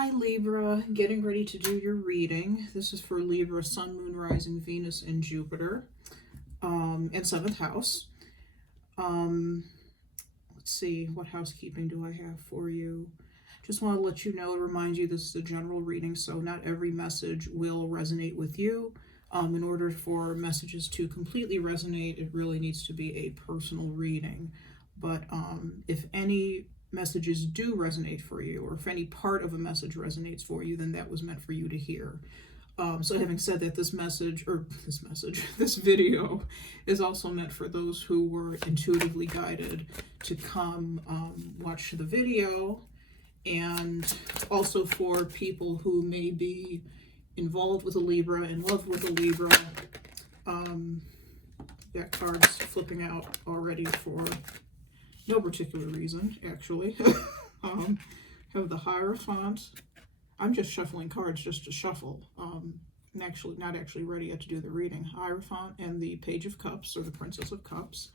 Hi Libra, getting ready to do your reading. This is for Libra, Sun, Moon, Rising, Venus, and Jupiter, and 7th house. Let's see, what housekeeping do I have for you? Just want to let you know, remind you this is a general reading, so not every message will resonate with you. In order for messages to completely resonate, it really needs to be a personal reading. But if any messages do resonate for you, or if any part of a message resonates for you, then that was meant for you to hear. So having said that, this video is also meant for those who were intuitively guided to come watch the video, and also for people who may be involved with a Libra, in love with a Libra. That card's flipping out already for no particular reason, actually. Have the Hierophant. I'm just shuffling cards just to shuffle. Not actually ready yet to do the reading. Hierophant and the Page of Cups, or the Princess of Cups,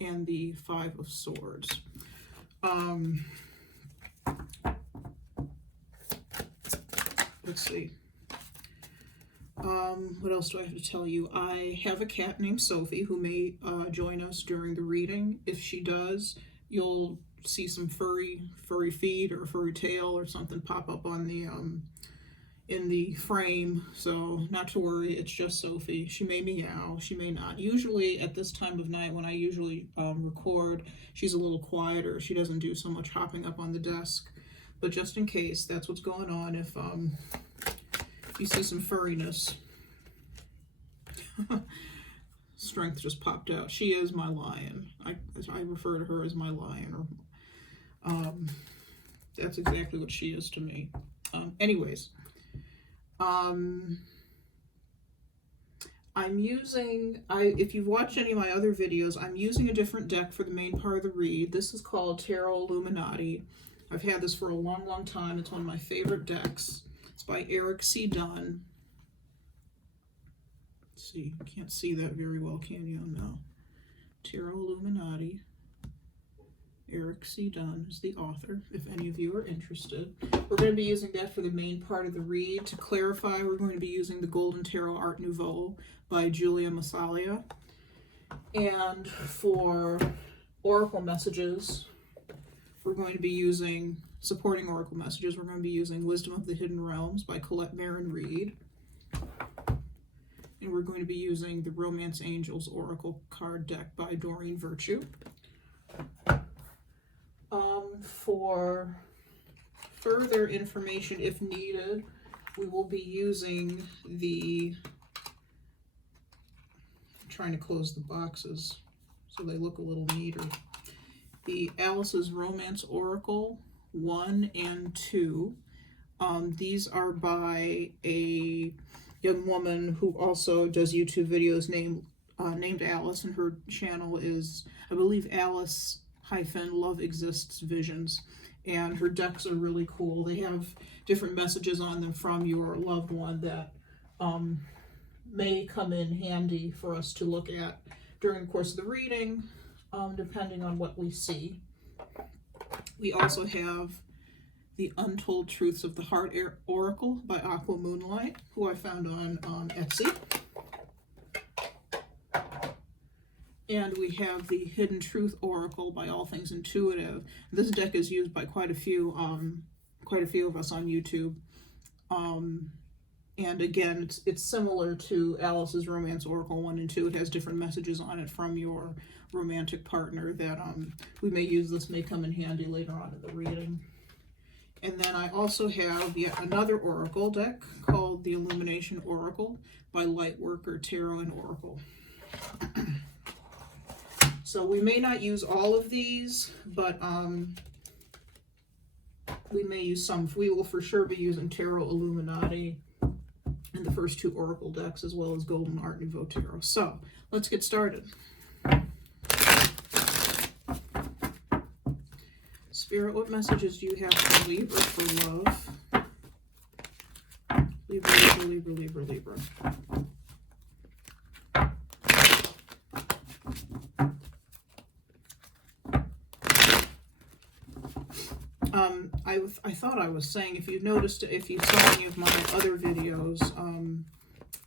and the Five of Swords. Let's see. What else do I have to tell you? I have a cat named Sophie who may join us during the reading. If she does, you'll see some furry feet or furry tail or something pop up on the in the frame. So not to worry, it's just Sophie. She may meow, she may not. Usually at this time of night when I usually record, she's a little quieter. She doesn't do so much hopping up on the desk. But just in case, that's what's going on. If you see some furriness. Strength just popped out. She is my lion. I refer to her as my lion. Or that's exactly what she is to me. Anyways, I'm using, if you've watched any of my other videos, I'm using a different deck for the main part of the read. This is called Tarot Illuminati. I've had this for a long time. It's one of my favorite decks. It's by Erik Dunne. Let's see, can't see that very well, can you? No. Tarot Illuminati. Erik Dunne is the author, if any of you are interested. We're going to be using that for the main part of the read. To clarify, we're going to be using the Golden Tarot Art Nouveau by Giulia Massaglia. And for oracle messages, we're going to be using, supporting oracle messages, we're going to be using Wisdom of the Hidden Realms by Colette Baron-Reid. And we're going to be using the Romance Angels Oracle card deck by Doreen Virtue. For further information, if needed, we will be using the, I'm trying to close the boxes so they look a little neater, the Alice's Romance Oracle 1 and 2. These are by a young woman who also does YouTube videos named Alice, and her channel is, I believe, Alice-Love Exists Visions, and her decks are really cool. They have different messages on them from your loved one that may come in handy for us to look at during the course of the reading, depending on what we see. We also have the Untold Truths of the Heart Oracle by Aquamoonlight, who I found on Etsy. And we have the Hidden Truth Oracle by All Things Intuitive. This deck is used by quite a few of us on YouTube. And again, it's similar to Alice's Romance Oracle 1 and 2. It has different messages on it from your romantic partner that we may use. This may come in handy later on in the reading. And then I also have yet another oracle deck called the Illumination Oracle by Lightworker Tarot and Oracle. So we may not use all of these, but we may use some. We will for sure be using Tarot Illuminati in the first two oracle decks, as well as Golden Art Nouveau Tarot. So let's get started. Spirit, what messages do you have for Libra for love? Libra, Libra, Libra, Libra, Libra. I I thought I was saying, if you noticed, if you saw any of my other videos,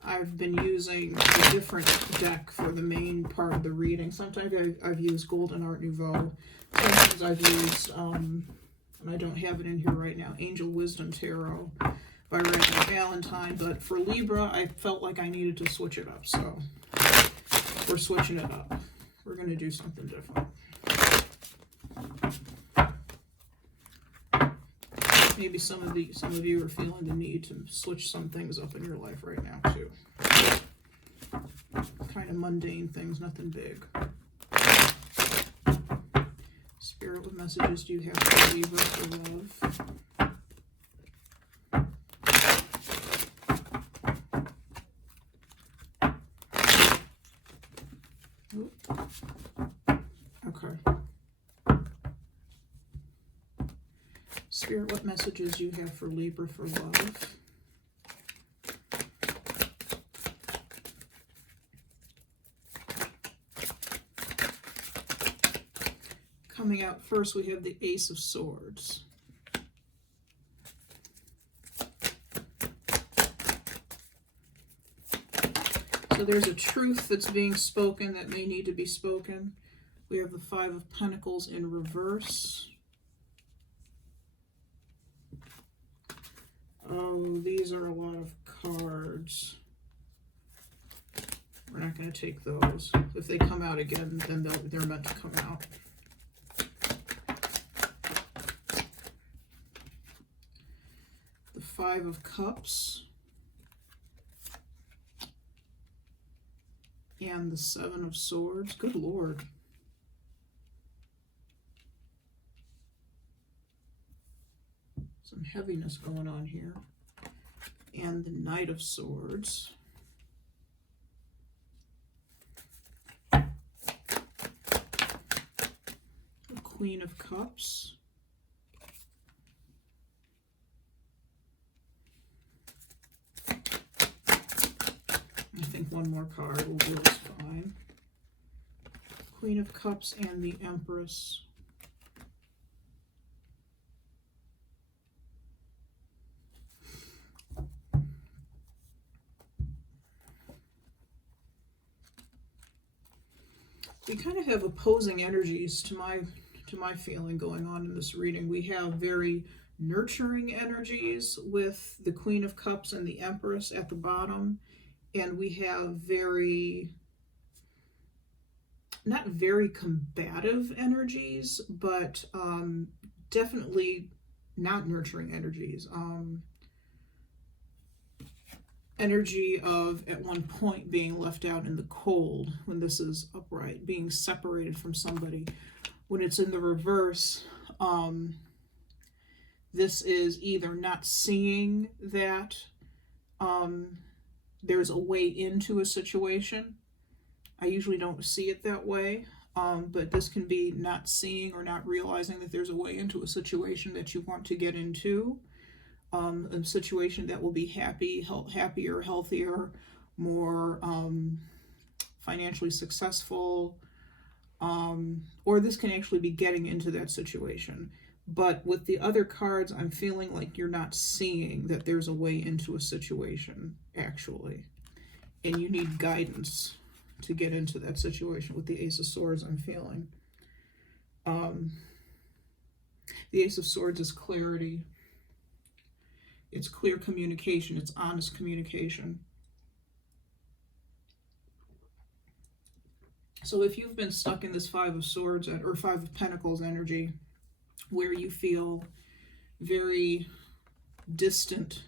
I've been using a different deck for the main part of the reading. Sometimes I've used Golden Art Nouveau. Sometimes I've used, and I don't have it in here right now, Angel Wisdom Tarot by Radleigh Valentine. But for Libra, I felt like I needed to switch it up. So we're switching it up. We're going to do something different. Maybe some of you are feeling the need to switch some things up in your life right now too. Kind of mundane things, nothing big. Spirit, what messages do you have for Libra for love? Okay. Spirit, what messages do you have for Libra for love? Coming out first, we have the Ace of Swords. So there's a truth that's being spoken that may need to be spoken. We have the Five of Pentacles in reverse. Oh, these are a lot of cards. We're not going to take those. If they come out again, then they're meant to come out. The Five of Cups. And the Seven of Swords. Good Lord. Some heaviness going on here. And the Knight of Swords. The Queen of Cups. I think one more card will do us fine. Queen of Cups and the Empress. We kind of have opposing energies to my feeling going on in this reading. We have very nurturing energies with the Queen of Cups and the Empress at the bottom. And we have not very combative energies, but definitely not nurturing energies. Energy of, at one point, being left out in the cold when this is upright, being separated from somebody. When it's in the reverse, this is either not seeing that there's a way into a situation. I usually don't see it that way, but this can be not seeing or not realizing that there's a way into a situation that you want to get into. A situation that will be happier, healthier, more financially successful, or this can actually be getting into that situation. But with the other cards, I'm feeling like you're not seeing that there's a way into a situation, actually. And you need guidance to get into that situation. With the Ace of Swords, I'm feeling. The Ace of Swords is clarity. It's clear communication. It's honest communication. So if you've been stuck in this Five of Swords or Five of Pentacles energy, where you feel very distant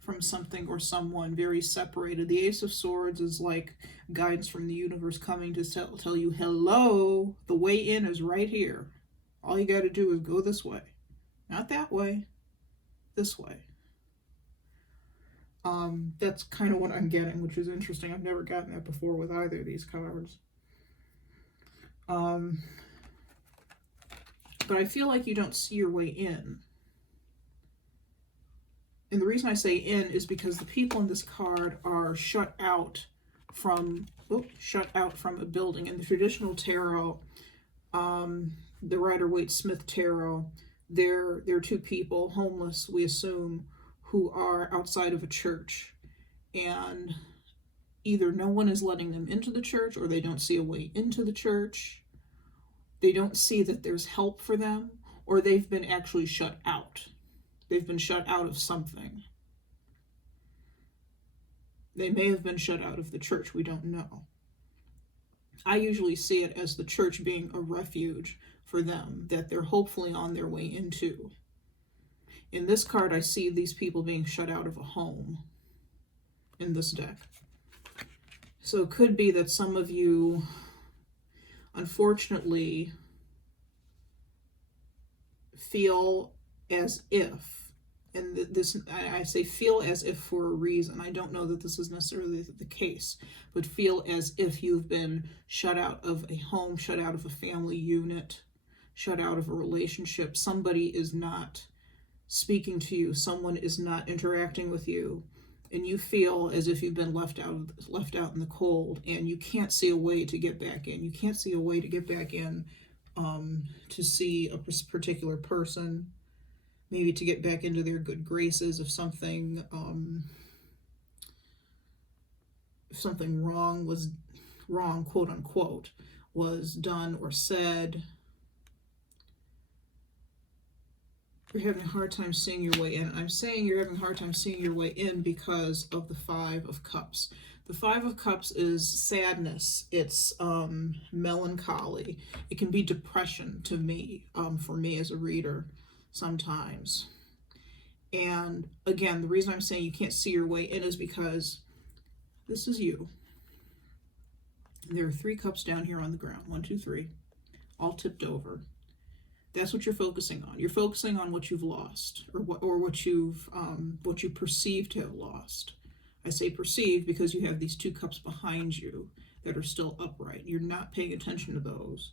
from something or someone, very separated, the Ace of Swords is like guidance from the universe coming to tell you, hello, the way in is right here. All you got to do is go this way. Not that way, this way. That's kind of what I'm getting, which is interesting. I've never gotten that before with either of these cards. But I feel like you don't see your way in. And the reason I say in is because the people in this card are shut out from a building. In the traditional tarot, the Rider-Waite-Smith tarot, They're two people, homeless, we assume, who are outside of a church, and either no one is letting them into the church, or they don't see a way into the church. They don't see that there's help for them, or they've been actually shut out. They've been shut out of something. They may have been shut out of the church, we don't know. I usually see it as the church being a refuge for them that they're hopefully on their way into. In this card, I see these people being shut out of a home in this deck. So it could be that some of you, unfortunately, feel as if, and this, I say feel as if for a reason. I don't know that this is necessarily the case, but feel as if you've been shut out of a home, shut out of a family unit, shut out of a relationship. Somebody is not speaking to you. Someone is not interacting with you. And you feel as if you've been left out in the cold, and you can't see a way to get back in. You can't see a way to get back in to see a particular person, maybe to get back into their good graces if something wrong, quote unquote, was done or said. You're having a hard time seeing your way in. I'm saying you're having a hard time seeing your way in because of the Five of Cups. The Five of Cups is sadness. It's melancholy. It can be depression to me, for me as a reader sometimes. And again, the reason I'm saying you can't see your way in is because this is you. There are 3 cups down here on the ground. 1, 2, 3, all tipped over. That's what you're focusing on. You're focusing on what you've lost, or what you perceive to have lost. I say perceive because you have these 2 cups behind you that are still upright. You're not paying attention to those.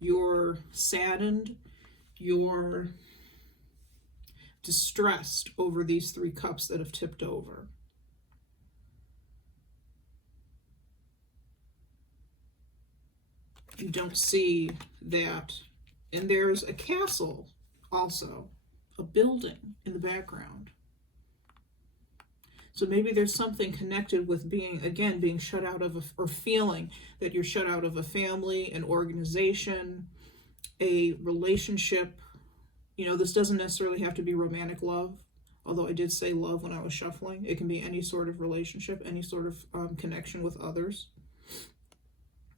You're saddened. You're distressed over these 3 cups that have tipped over. You don't see that. And there's a castle also, a building in the background. So maybe there's something connected with being shut out of, or feeling that you're shut out of a family, an organization, a relationship. You know, this doesn't necessarily have to be romantic love, although I did say love when I was shuffling. It can be any sort of relationship, any sort of connection with others.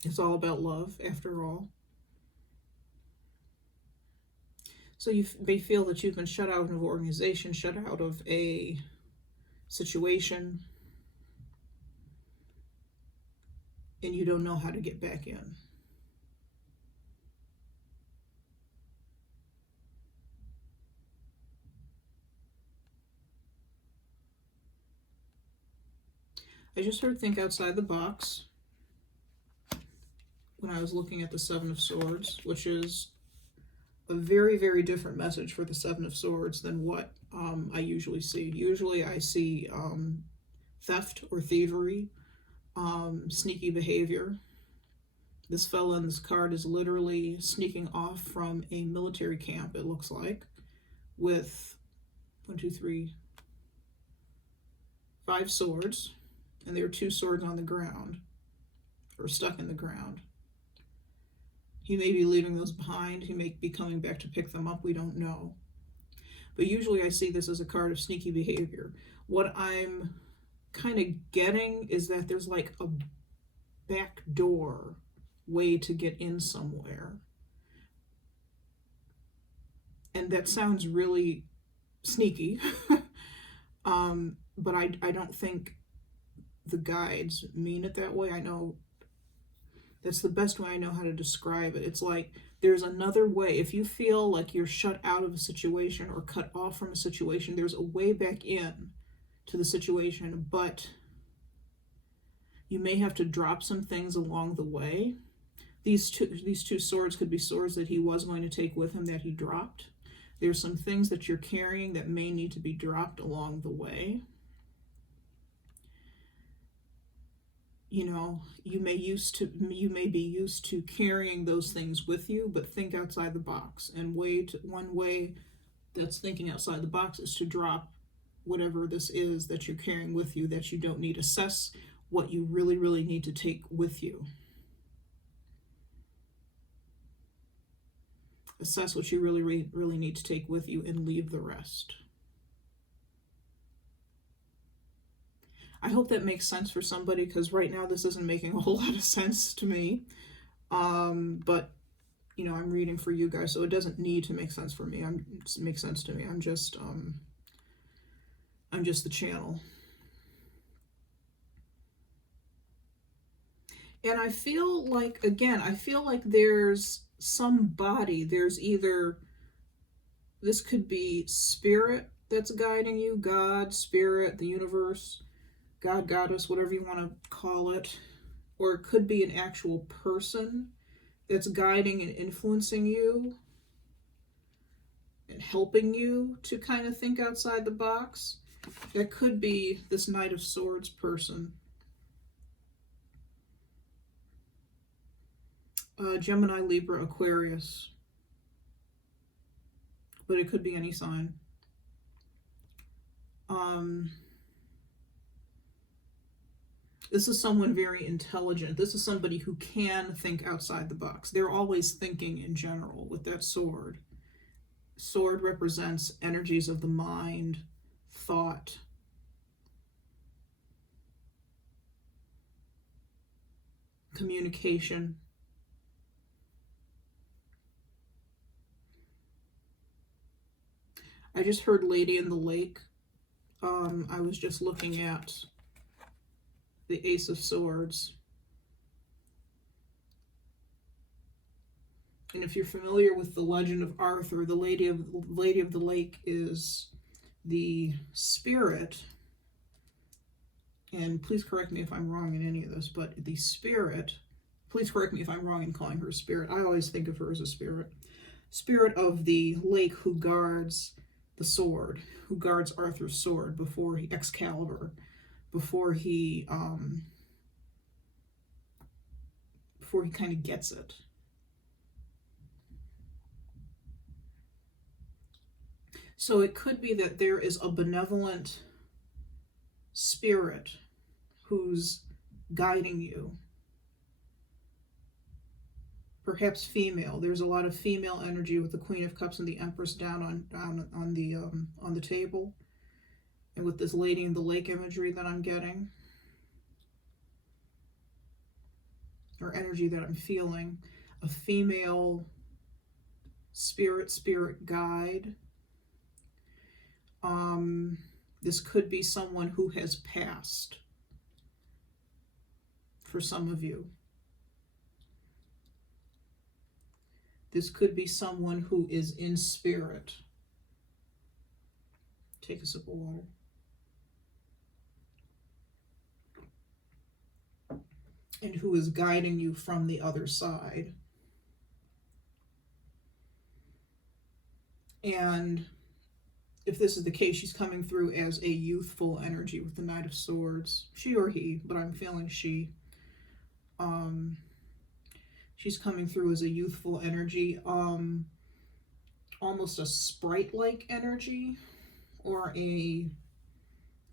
It's all about love, after all. So you may feel that you've been shut out of an organization, shut out of a situation, and you don't know how to get back in. I just heard think outside the box when I was looking at the Seven of Swords, which is a very, very different message for the Seven of Swords than what I usually see. Usually I see theft or thievery, sneaky behavior. This fella in this card is literally sneaking off from a military camp, it looks like, with 1, 2, 3, 5 swords, and there are 2 swords on the ground, or stuck in the ground. He may be leaving those behind. He may be coming back to pick them up. We don't know. But usually I see this as a card of sneaky behavior. What I'm kind of getting is that there's like a back door way to get in somewhere. And that sounds really sneaky. But I don't think the guides mean it that way. I know that's the best way I know how to describe it. It's like there's another way. If you feel like you're shut out of a situation or cut off from a situation, there's a way back in to the situation, but you may have to drop some things along the way. These two swords could be swords that he was going to take with him that he dropped. There's some things that you're carrying that may need to be dropped along the way. You know, you may be used to carrying those things with you, but think outside the box. And one way that's thinking outside the box is to drop whatever this is that you're carrying with you that you don't need. Assess what you really, really need to take with you. Assess what you really, really need to take with you and leave the rest. I hope that makes sense for somebody, because right now this isn't making a whole lot of sense to me. But you know, I'm reading for you guys, so it doesn't need to make sense for me. It makes sense to me. I'm just the channel. And I feel like, again, I feel like there's somebody, there's either, this could be spirit that's guiding you, God, spirit, the universe, God, goddess, whatever you want to call it, or it could be an actual person that's guiding and influencing you and helping you to kind of think outside the box. That could be this Knight of Swords person. Gemini, Libra, Aquarius. But it could be any sign. This is someone very intelligent. This is somebody who can think outside the box. They're always thinking in general with that sword. Sword represents energies of the mind, thought. Communication. I just heard Lady in the Lake. I was just looking at the Ace of Swords. And if you're familiar with the legend of Arthur, the Lady of the Lake is the spirit, and please correct me if I'm wrong in any of this, but the spirit, please correct me if I'm wrong in calling her a spirit. I always think of her as a spirit. Spirit of the lake who guards the sword, who guards Arthur's sword before he, Excalibur, before he kind of gets it. So it could be that there is a benevolent spirit who's guiding you. Perhaps female. There's a lot of female energy with the Queen of Cups and the Empress down on the table, and with this Lady in the Lake imagery that I'm getting, or energy that I'm feeling, a female spirit guide. This could be someone who has passed for some of you. This could be someone who is in spirit. Take a sip of water. And who is guiding you from the other side. And if this is the case, she's coming through as a youthful energy with the Knight of Swords. She or he, but I'm feeling she. She's coming through as a youthful energy, almost a sprite-like energy, or a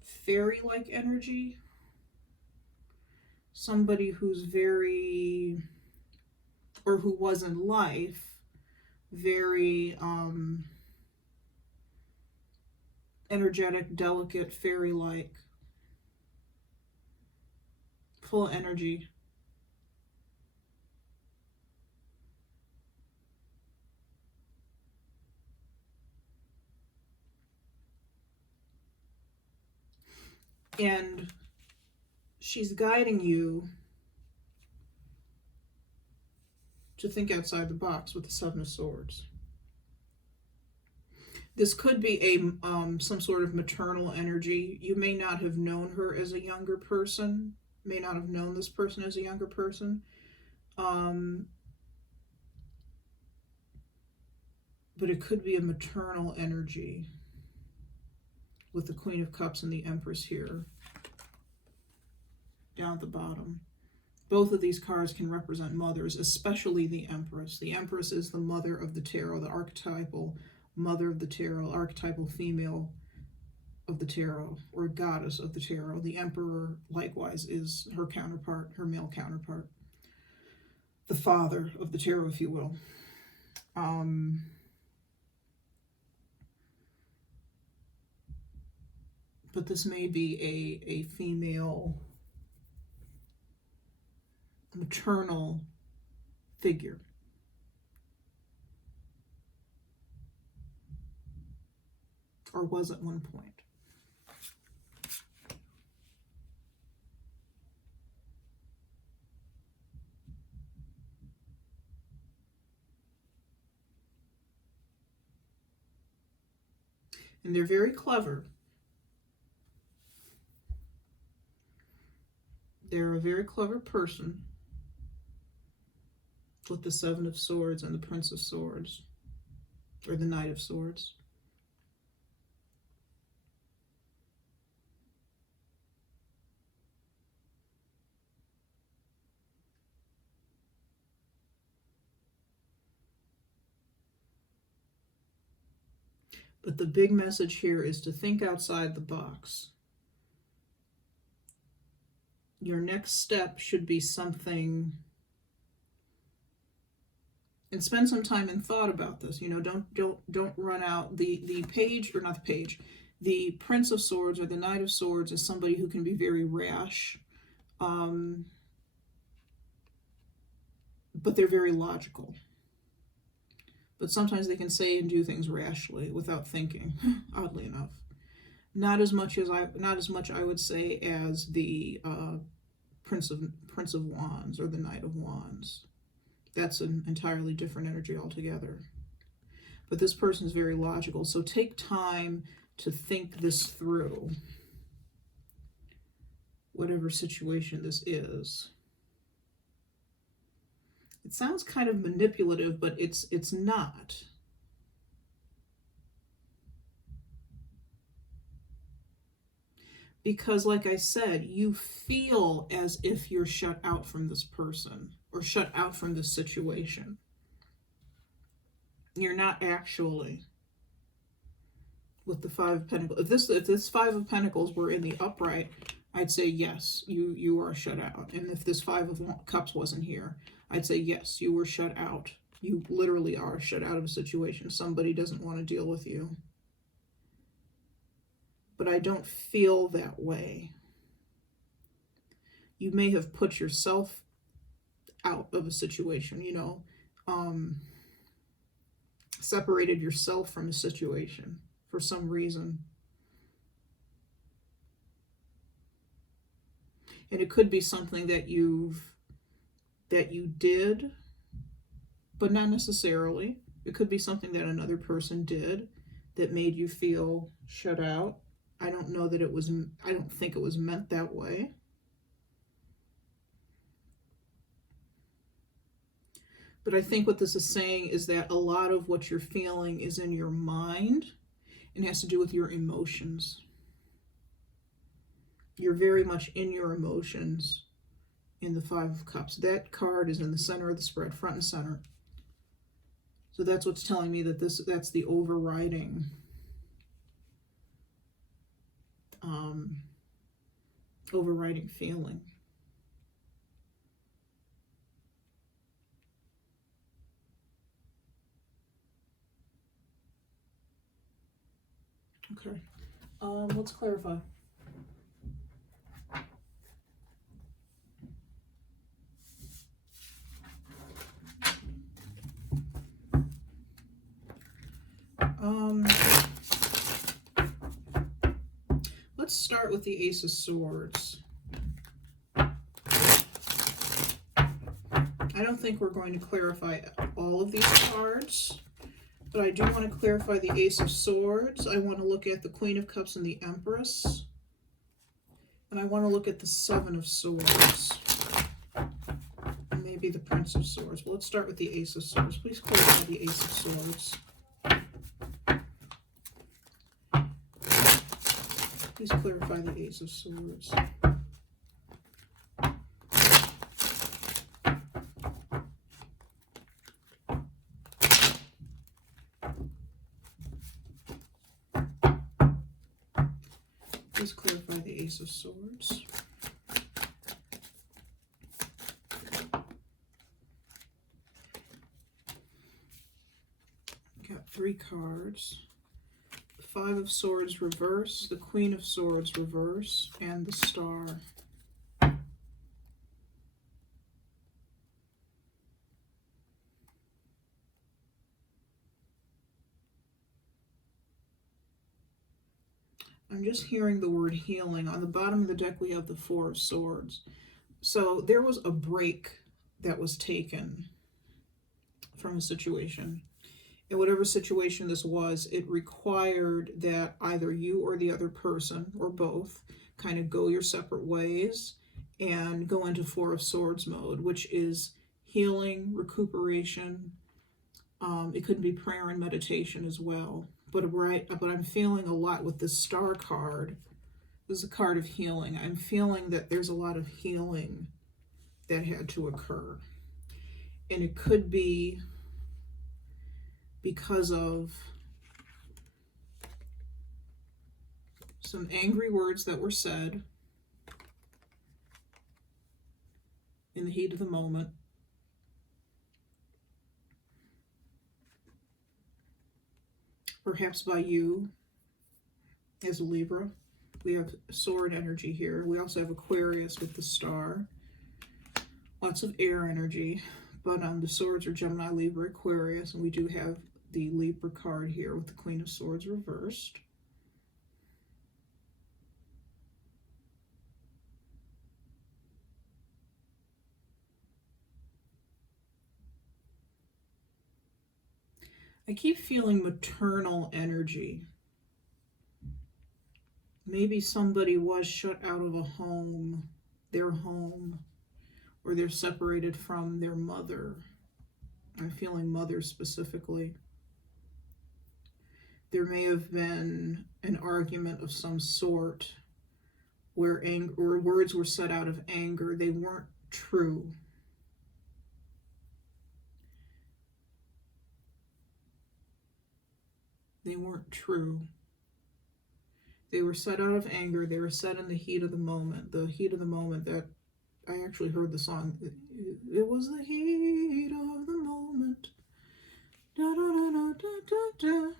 fairy-like energy. Somebody who's very, or who was in life, very energetic, delicate, fairy-like, full of energy. And she's guiding you to think outside the box with the Seven of Swords. This could be a some sort of maternal energy. You may not have known her as a younger person, may not have known this person as a younger person. But it could be a maternal energy with the Queen of Cups and the Empress here down at the bottom. Both of these cards can represent mothers, especially the Empress. The Empress is the mother of the tarot, the archetypal mother of the tarot, archetypal female of the tarot, or goddess of the tarot. The Emperor, likewise, is her counterpart, her male counterpart. The father of the tarot, if you will. But this may be a female maternal figure. Or was at one point. And they're very clever. They're a very clever person with the Seven of Swords and the Prince of Swords, or the Knight of Swords. But the big message here is to think outside the box. Your next step should be something, and spend some time in thought about this. You know, don't run out. The page, or not the page, the Prince of Swords or the Knight of Swords is somebody who can be very rash, but they're very logical. But sometimes they can say and do things rashly without thinking, oddly enough. Not as much, I would say, as the Prince of Wands or the Knight of Wands. That's an entirely different energy altogether. But this person is very logical, so take time to think this through, whatever situation this is. It sounds kind of manipulative, but it's not. Because, like I said, you feel as if you're shut out from this person or shut out from this situation. You're not actually. With the Five of Pentacles, if this Five of Pentacles were in the upright, I'd say yes, you are shut out. And if this Five of Cups wasn't here, I'd say yes, you were shut out. You literally are shut out of a situation. Somebody doesn't want to deal with you. But I don't feel that way. You may have put yourself out of a situation, you know, separated yourself from a situation for some reason. And it could be something that you did, but not necessarily. It could be something that another person did that made you feel shut out. I don't think it was meant that way. But I think what this is saying is that a lot of what you're feeling is in your mind and has to do with your emotions. You're very much in your emotions in the Five of Cups. That card is in the center of the spread, front and center. So that's what's telling me that that's the overriding feeling. Okay, let's clarify. Let's start with the Ace of Swords. I don't think we're going to clarify all of these cards, but I do want to clarify the Ace of Swords. I want to look at the Queen of Cups and the Empress. And I want to look at the Seven of Swords. And maybe the Prince of Swords. Well, let's start with the Ace of Swords. Please clarify the Ace of Swords. Please clarify the Ace of Swords. Please clarify the Ace of Swords. Got 3 cards. The 5 of Swords reverse, the Queen of Swords reverse, and the Star. I'm just hearing the word healing. On the bottom of the deck, we have the 4 of Swords. So there was a break that was taken from a situation. In whatever situation this was, it required that either you or the other person, or both, kind of go your separate ways and go into 4 of Swords mode, which is healing, recuperation. It could be prayer and meditation as well. But I'm feeling a lot with the Star card. This is a card of healing. I'm feeling that there's a lot of healing that had to occur. And it could be because of some angry words that were said in the heat of the moment. Perhaps by you as a Libra. We have sword energy here. We also have Aquarius with the Star. Lots of air energy. But the swords are Gemini, Libra, Aquarius. And we do have the Libra card here with the Queen of Swords reversed. I keep feeling maternal energy. Maybe somebody was shut out of a home, their home, or they're separated from their mother. I'm feeling mother specifically. There may have been an argument of some sort where words were said out of anger. They weren't true. They weren't true. They were said out of anger. They were said in the heat of the moment. The heat of the moment that I actually heard the song. It was the heat of the moment. Da, da, da, da, da, da.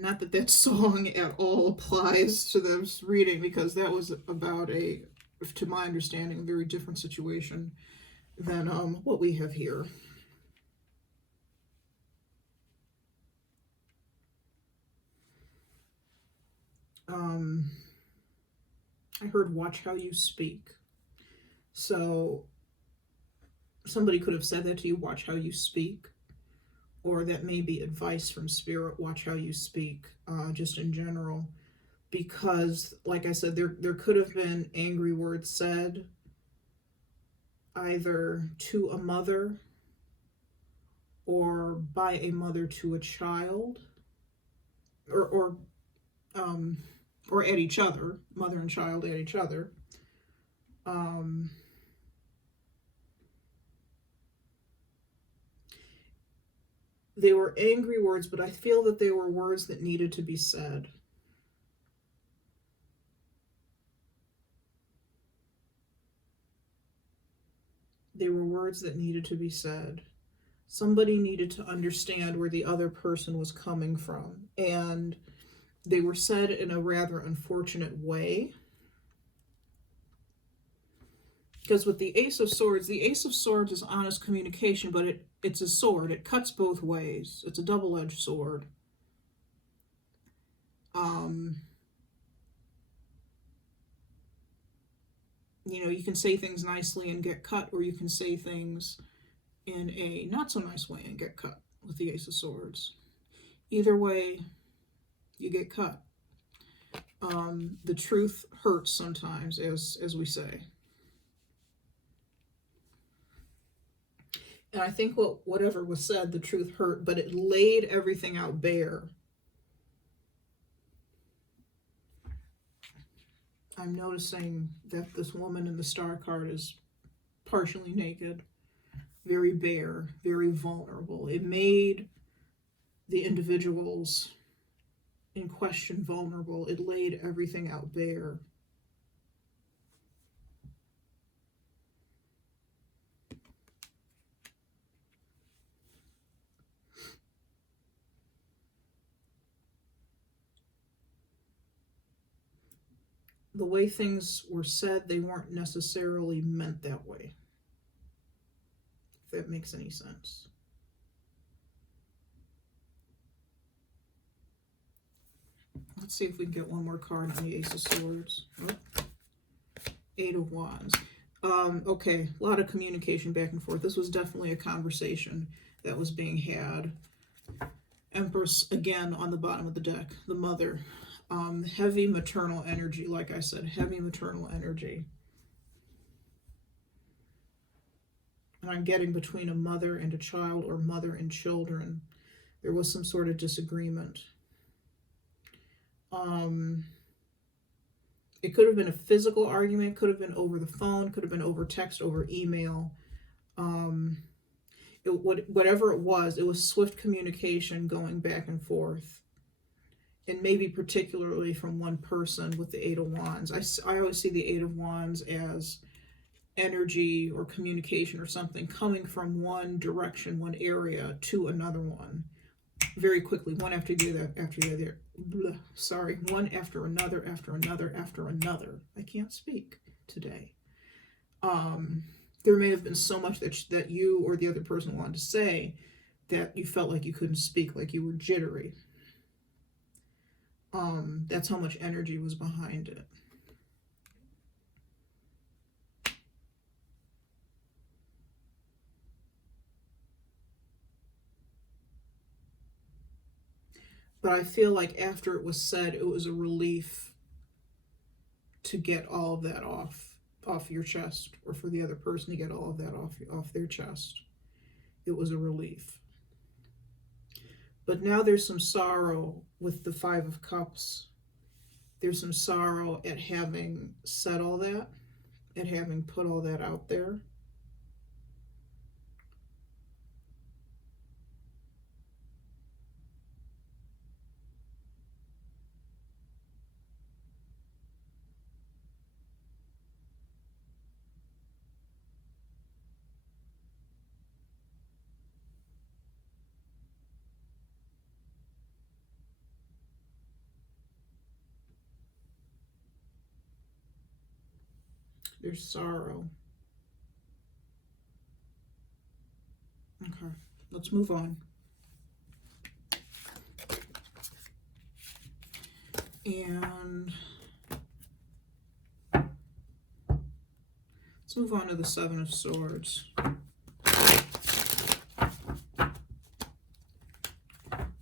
Not that that song at all applies to this reading, because that was about to my understanding, a very different situation than what we have here. I heard watch how you speak. So somebody could have said that to you, watch how you speak. Or that may be advice from Spirit, watch how you speak, just in general. Because, like I said, there could have been angry words said either to a mother or by a mother to a child, or at each other, mother and child at each other. They were angry words, but I feel that they were words that needed to be said. They were words that needed to be said. Somebody needed to understand where the other person was coming from. And they were said in a rather unfortunate way. Because with the Ace of Swords is honest communication, but it's a sword. It cuts both ways. It's a double-edged sword. You know, you can say things nicely and get cut, or you can say things in a not so nice way and get cut with the Ace of Swords. Either way, you get cut. The truth hurts sometimes, as we say. And I think whatever was said, the truth hurt, but it laid everything out bare. I'm noticing that this woman in the Star card is partially naked, very bare, very vulnerable. It made the individuals in question vulnerable. It laid everything out bare. The way things were said, they weren't necessarily meant that way. If that makes any sense. Let's see if we can get one more card on the Ace of Swords. Oh. Eight of Wands. Okay, a lot of communication back and forth. This was definitely a conversation that was being had. Empress, again, on the bottom of the deck. The mother. Heavy maternal energy, like I said, heavy maternal energy. And I'm getting between a mother and a child, or mother and children. There was some sort of disagreement. It could have been a physical argument, could have been over the phone, could have been over text, over email. Whatever it was swift communication going back and forth. And maybe particularly from one person with the Eight of Wands. I always see the Eight of Wands as energy or communication or something coming from one direction, one area to another one. Very quickly, one after the other, one after another, after another, after another. I can't speak today. There may have been so much that you or the other person wanted to say that you felt like you couldn't speak, like you were jittery. That's how much energy was behind it. But I feel like after it was said, it was a relief to get all of that off your chest, or for the other person to get all of that off their chest. It was a relief. But now there's some sorrow with the Five of Cups. There's some sorrow at having said all that, at having put all that out there. There's sorrow. Okay, let's move on. And let's move on to the Seven of Swords.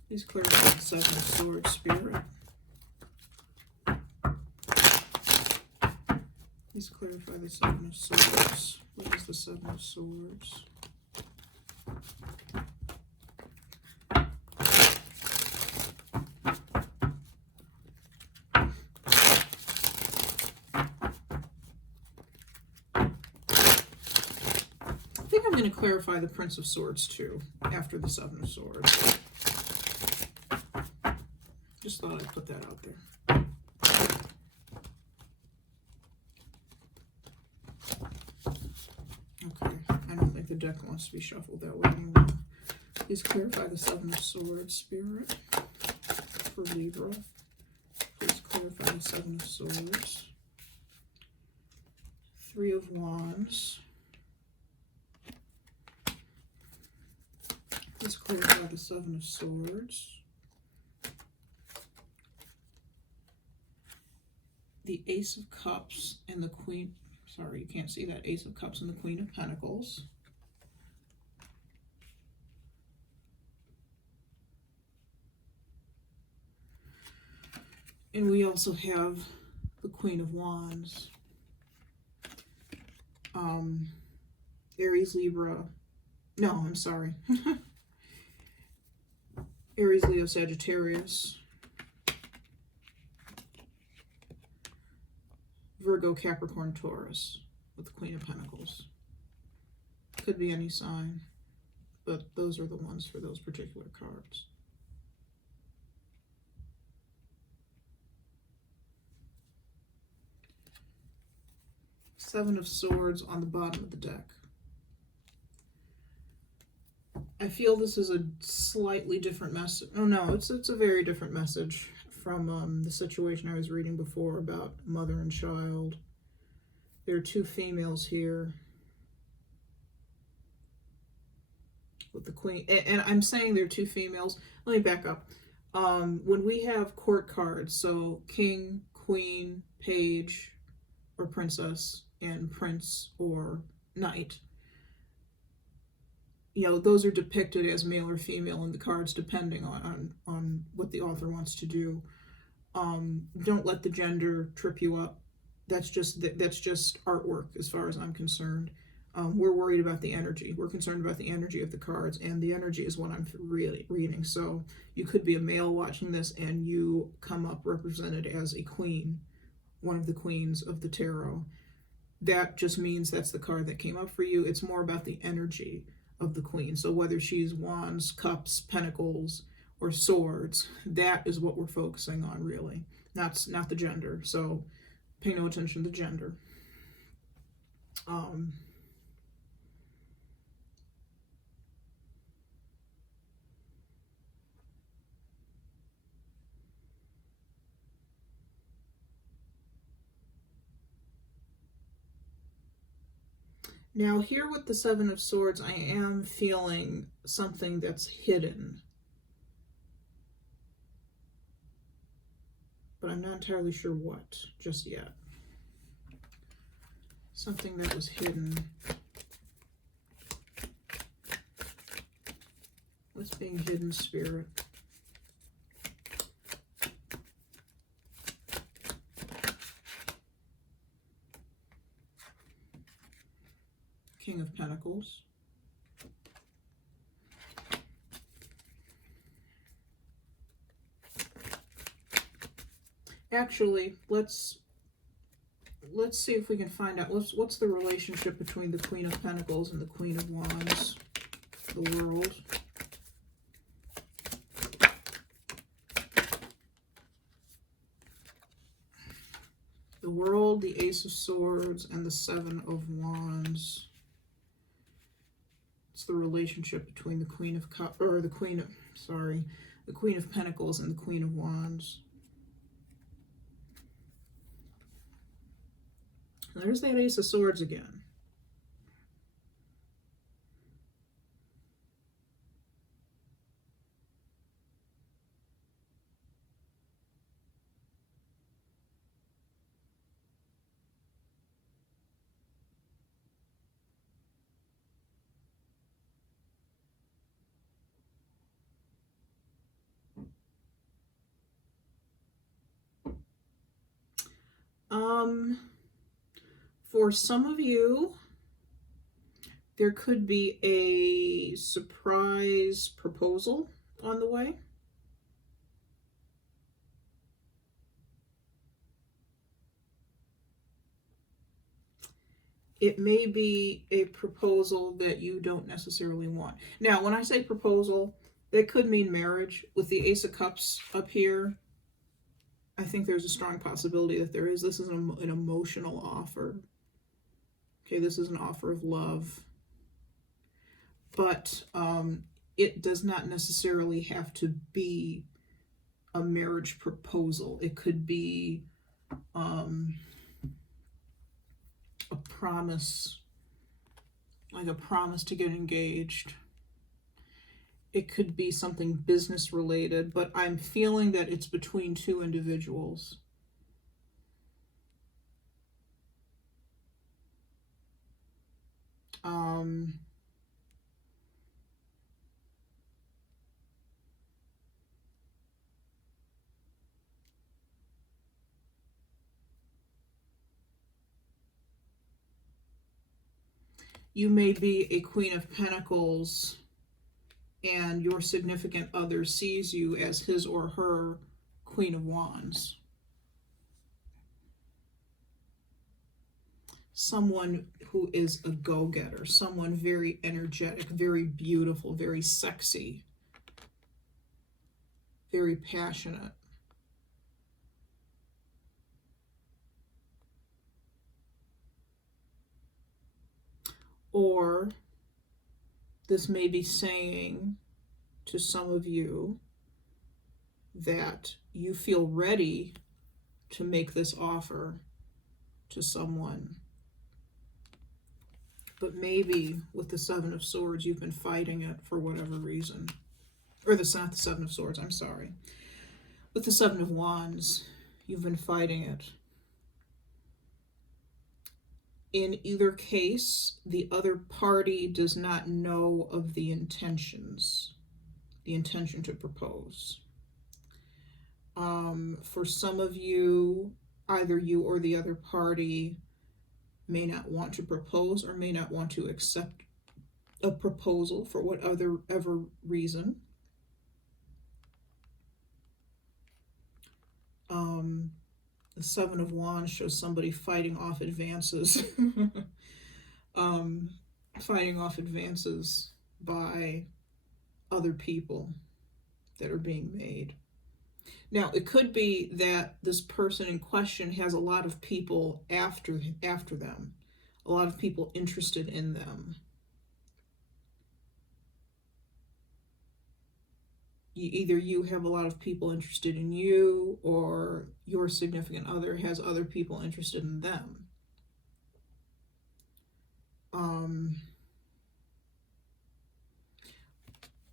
Please clarify the Seven of Swords, Spirit. Please clarify the Seven of Swords. What is the Seven of Swords? I think I'm going to clarify the Prince of Swords too, after the Seven of Swords. Just thought I'd put that out there. The deck wants to be shuffled that way anymore. Please clarify the Seven of Swords, Spirit, for Libra. Please clarify the Seven of Swords. Three of Wands. Please clarify the Seven of Swords. The Ace of Cups and the Queen. Sorry, you can't see that. Ace of Cups and the Queen of Pentacles. And we also have the Queen of Wands. Aries, Libra. No, I'm sorry. Aries, Leo, Sagittarius. Virgo, Capricorn, Taurus with the Queen of Pentacles. Could be any sign, but those are the ones for those particular cards. Seven of Swords on the bottom of the deck. I feel this is a slightly different message. Oh no, it's a very different message from the situation I was reading before about mother and child. There are two females here with the Queen, and I'm saying there are two females. Let me back up. When we have court cards, so King, Queen, Page, or Princess, and Prince or Knight, you know, those are depicted as male or female in the cards, depending on what the author wants to do. Don't let the gender trip you up. That's just artwork as far as I'm concerned. We're worried about the energy. We're concerned about the energy of the cards, and the energy is what I'm really reading. So you could be a male watching this and you come up represented as a queen, one of the queens of the tarot. That just means that's the card that came up for you. It's more about the energy of the queen. So whether she's wands, cups, pentacles, or swords, that is what we're focusing on, really. Not the gender. So pay no attention to the gender. Now here with the Seven of Swords, I am feeling something that's hidden. But I'm not entirely sure what just yet. Something that was hidden. What's being hidden, Spirit? King of Pentacles. Actually, let's see if we can find out what's the relationship between the Queen of Pentacles and the Queen of Wands, the World. The World, the Ace of Swords, and the Seven of Wands. It's the relationship between the Queen of the Queen of Pentacles and the Queen of Wands. There's that Ace of Swords again. For some of you, there could be a surprise proposal on the way. It may be a proposal that you don't necessarily want. Now, when I say proposal, that could mean marriage. With the Ace of Cups up here, I think there's a strong possibility that there is. This is an emotional offer. Okay, this is an offer of love. But it does not necessarily have to be a marriage proposal. It could be a promise, like a promise to get engaged. It could be something business related, but I'm feeling that it's between two individuals. You may be a Queen of Pentacles and your significant other sees you as his or her Queen of Wands. Someone who is a go-getter, someone very energetic, very beautiful, very sexy, very passionate. Or this may be saying to some of you that you feel ready to make this offer to someone. But maybe with the Seven of Swords, you've been fighting it for whatever reason. Or not the Seven of Swords, I'm sorry. With the Seven of Wands, you've been fighting it. In either case, the other party does not know of the intention to propose. For some of you, either you or the other party may not want to propose or may not want to accept a proposal for whatever reason. The Seven of Wands shows somebody fighting off advances. Fighting off advances by other people that are being made. Now, it could be that this person in question has a lot of people after them, a lot of people interested in them. Either you have a lot of people interested in you, or your significant other has other people interested in them.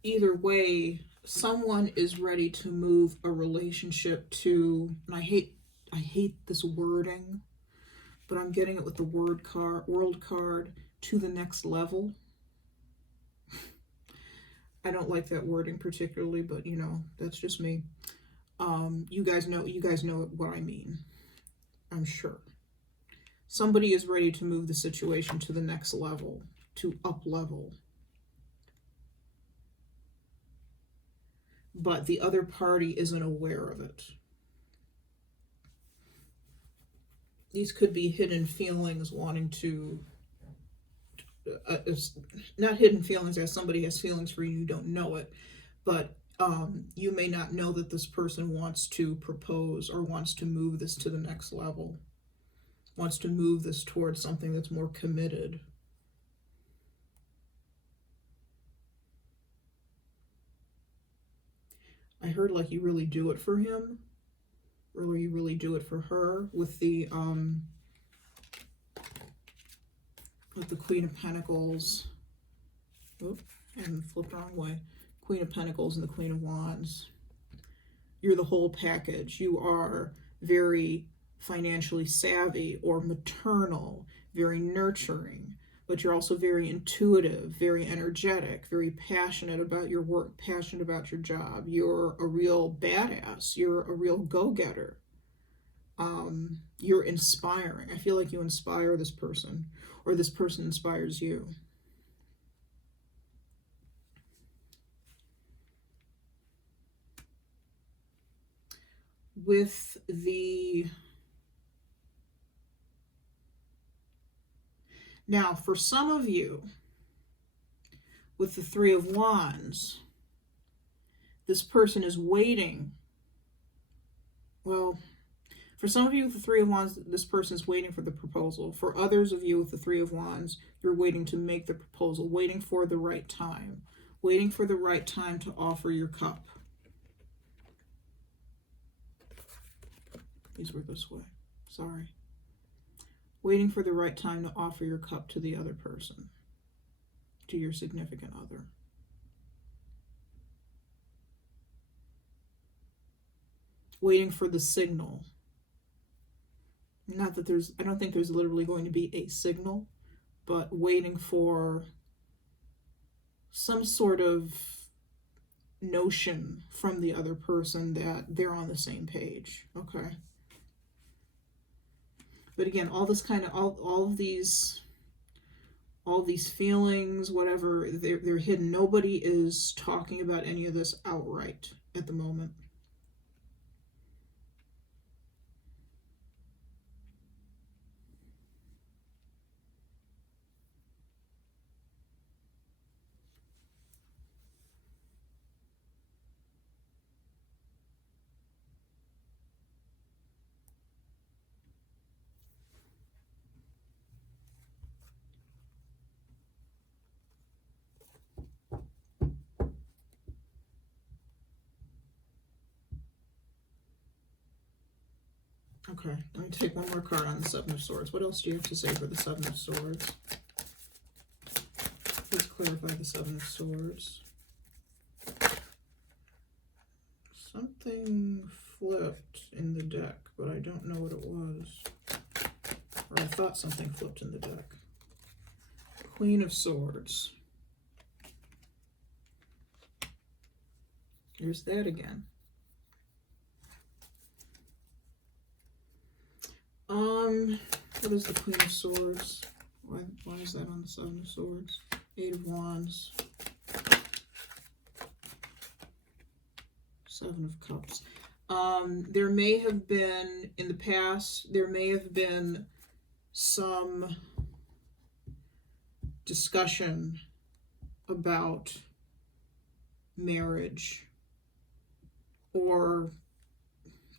Either way, someone is ready to move a relationship to, and I hate this wording, but I'm getting it with the world card, to the next level. I don't like that wording particularly, but you know, that's just me. You guys know what I mean, I'm sure. Somebody is ready to move the situation to the next level, to up level. But the other party isn't aware of it. These could be hidden feelings wanting to, not hidden feelings as somebody has feelings for you, you don't know it, but you may not know that this person wants to propose or wants to move this to the next level, wants to move this towards something that's more committed. I heard like you really do it for him, or you really do it for her, with the Queen of Pentacles. Oop, and flipped the wrong way. Queen of Pentacles and the Queen of Wands. You're the whole package. You are very financially savvy or maternal, very nurturing, but you're also very intuitive, very energetic, very passionate about your work, passionate about your job. You're a real badass. You're a real go-getter. You're inspiring. I feel like you inspire this person, or this person inspires you. With the... Now, for some of you, with the Three of Wands, this person is waiting. Well, for some of you with the Three of Wands, this person is waiting for the proposal. For others of you with the Three of Wands, you're waiting to make the proposal, waiting for the right time, waiting for the right time to offer your cup. These were this way. Sorry. Waiting for the right time to offer your cup to the other person, to your significant other. Waiting for the signal. Not that I don't think there's literally going to be a signal, but waiting for some sort of notion from the other person that they're on the same page, okay? But again, all this kind of, all of these feelings, whatever, they're hidden. Nobody is talking about any of this outright at the moment. Okay, I'm going to take one more card on the Seven of Swords. What else do you have to say for the Seven of Swords? Please clarify the Seven of Swords. Something flipped in the deck, but I don't know what it was. Or I thought something flipped in the deck. Queen of Swords. Here's that again. What is the Queen of Swords? Why is that on the Seven of Swords? Eight of Wands. Seven of Cups. There may have been, in the past, there may have been some discussion about marriage, or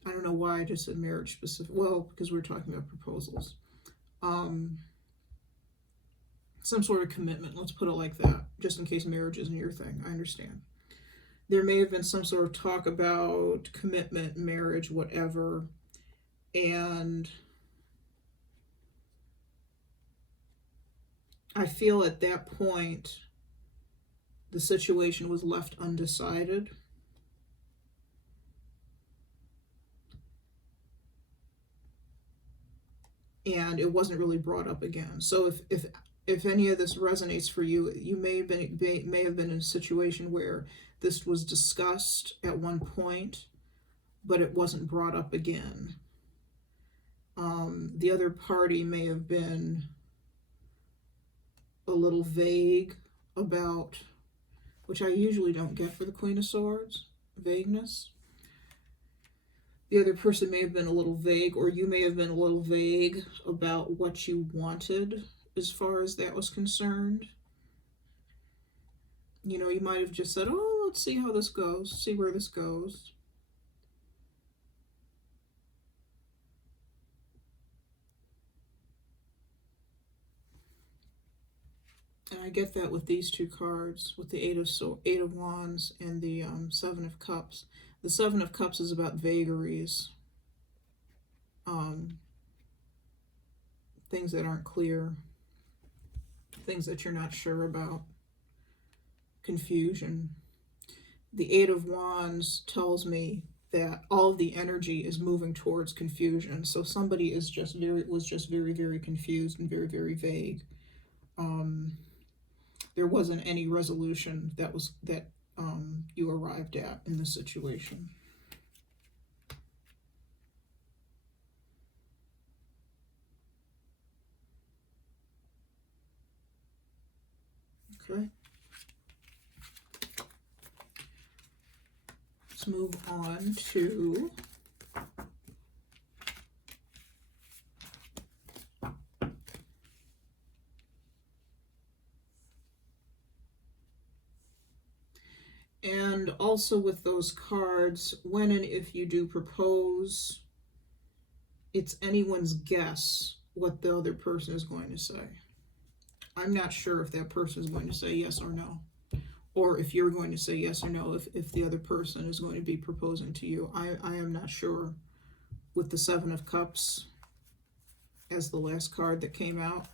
I don't know why I just said marriage specific. Well, because we're talking about proposals. Some sort of commitment, let's put it like that, just in case marriage isn't your thing. I understand. There may have been some sort of talk about commitment, marriage, whatever, and I feel at that point the situation was left undecided. And it wasn't really brought up again. So if any of this resonates for you, you may have been in a situation where this was discussed at one point, but it wasn't brought up again. The other party may have been a little vague about, which I usually don't get for the Queen of Swords, vagueness. The other person may have been a little vague, or you may have been a little vague about what you wanted as far as that was concerned. You know, you might have just said, oh, let's see how this goes, see where this goes. And I get that with these two cards, with the Eight of Wands and the Seven of Cups. The Seven of Cups is about vagaries, things that aren't clear, things that you're not sure about, confusion. The Eight of Wands tells me that all of the energy is moving towards confusion. So somebody was just very, very confused and very, very vague. There wasn't any resolution that you arrived at in the situation. Okay. Let's move on to and also with those cards, when and if you do propose, it's anyone's guess what the other person is going to say. I'm not sure if that person is going to say yes or no, or if you're going to say yes or no, if the other person is going to be proposing to you. I am not sure. With the Seven of Cups as the last card that came out,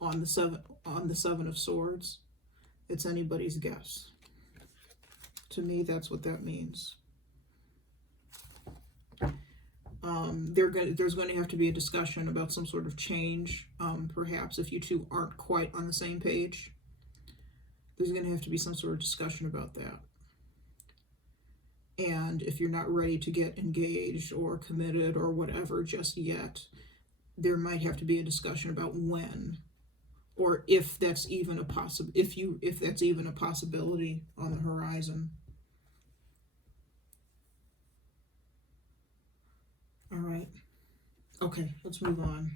on the Seven of Swords, it's anybody's guess. To me, that's what that means. There's going to have to be a discussion about some sort of change. Perhaps if you two aren't quite on the same page, there's going to have to be some sort of discussion about that. And if you're not ready to get engaged or committed or whatever just yet, there might have to be a discussion about when, or if that's even a if that's even a possibility on the horizon. All right. Okay, let's move on.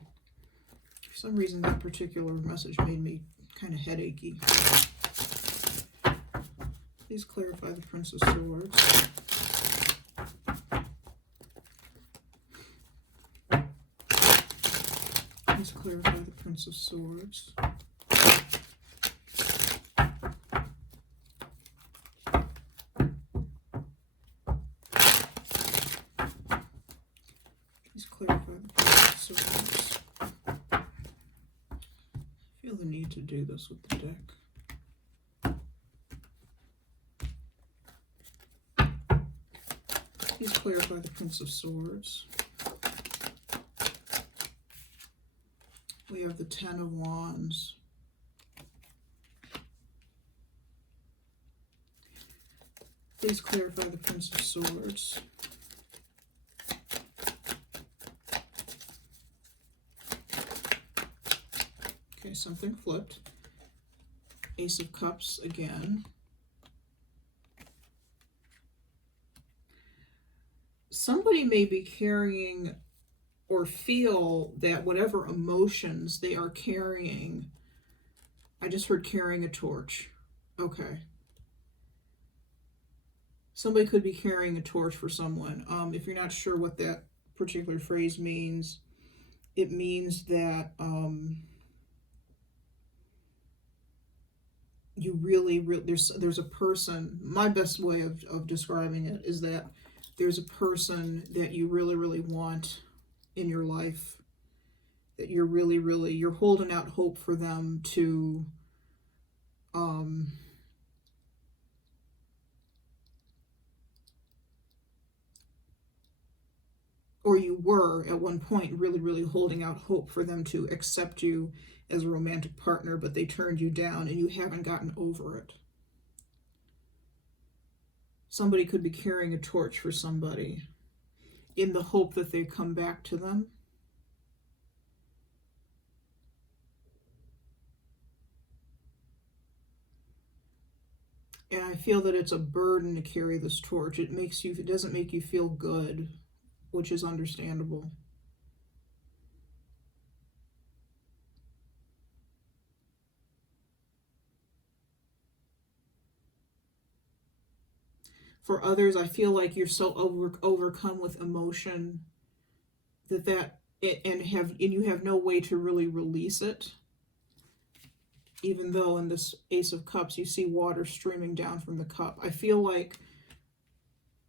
For some reason, that particular message made me kind of headachy. Please clarify the Prince of Swords. Please clarify the Prince of Swords. need to do this with the deck. Please clarify the Prince of Swords. We have the Ten of Wands. Please clarify the Prince of Swords. Okay, something flipped. Ace of Cups again. Somebody may be carrying or feel that whatever emotions they are carrying, I just heard carrying a torch. Okay. Somebody could be carrying a torch for someone. If you're not sure what that particular phrase means, it means that you really, there's a person, my best way of describing it is that there's a person that you really, really want in your life, that you're really, really, you're holding out hope for them to or you were at one point really, really holding out hope for them to accept you as a romantic partner, but they turned you down and you haven't gotten over it. Somebody could be carrying a torch for somebody in the hope that they come back to them. And I feel that it's a burden to carry this torch. It doesn't make you feel good, which is understandable. For others, I feel like you're so overcome with emotion and you have no way to really release it. Even though in this Ace of Cups you see water streaming down from the cup, I feel like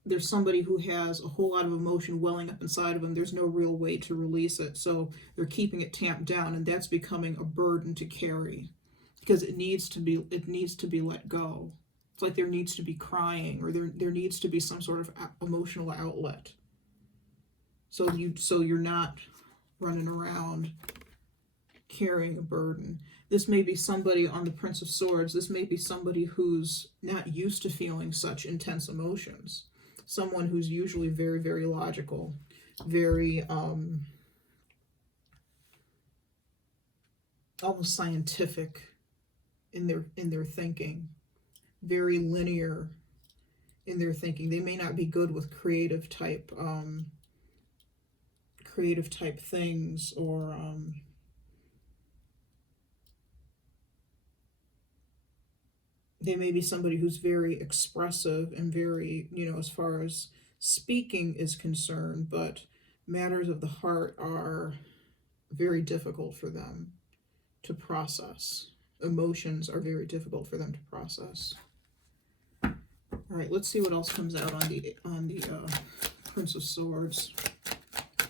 there's somebody who has a whole lot of emotion welling up inside of them. There's no real way to release it, so they're keeping it tamped down, and that's becoming a burden to carry because it needs to be let go. It's like there needs to be crying, or there needs to be some sort of emotional outlet. So you're not running around carrying a burden. This may be somebody on the Prince of Swords. This may be somebody who's not used to feeling such intense emotions. Someone who's usually very, very logical, very almost scientific in their thinking, very linear in their thinking. They may not be good with creative type things, or they may be somebody who's very expressive and very, as far as speaking is concerned, but matters of the heart are very difficult for them to process. Emotions are very difficult for them to process. All right, let's see what else comes out on the Prince of Swords.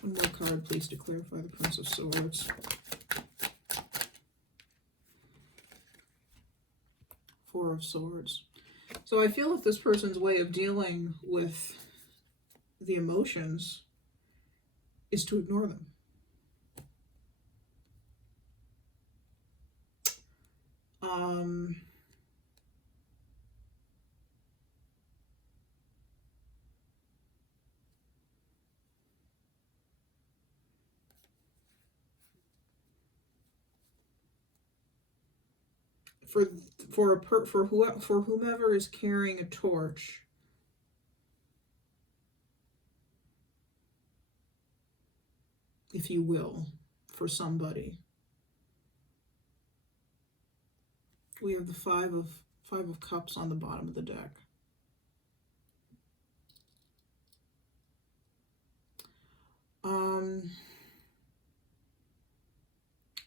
One more card, please, to clarify the Prince of Swords. Four of Swords. So I feel that this person's way of dealing with the emotions is to ignore them. For whomever is carrying a torch, if you will, for somebody, we have the Five of Cups on the bottom of the deck.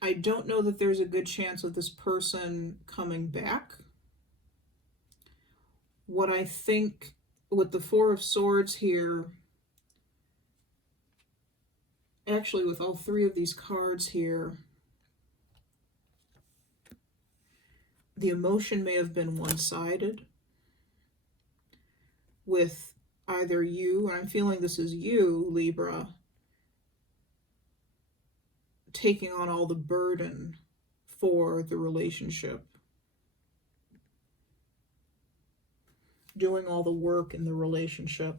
I don't know that there's a good chance of this person coming back. What I think with the Four of Swords here, actually with all three of these cards here, the emotion may have been one-sided with either you, and I'm feeling this is you, Libra, taking on all the burden for the relationship, doing all the work in the relationship.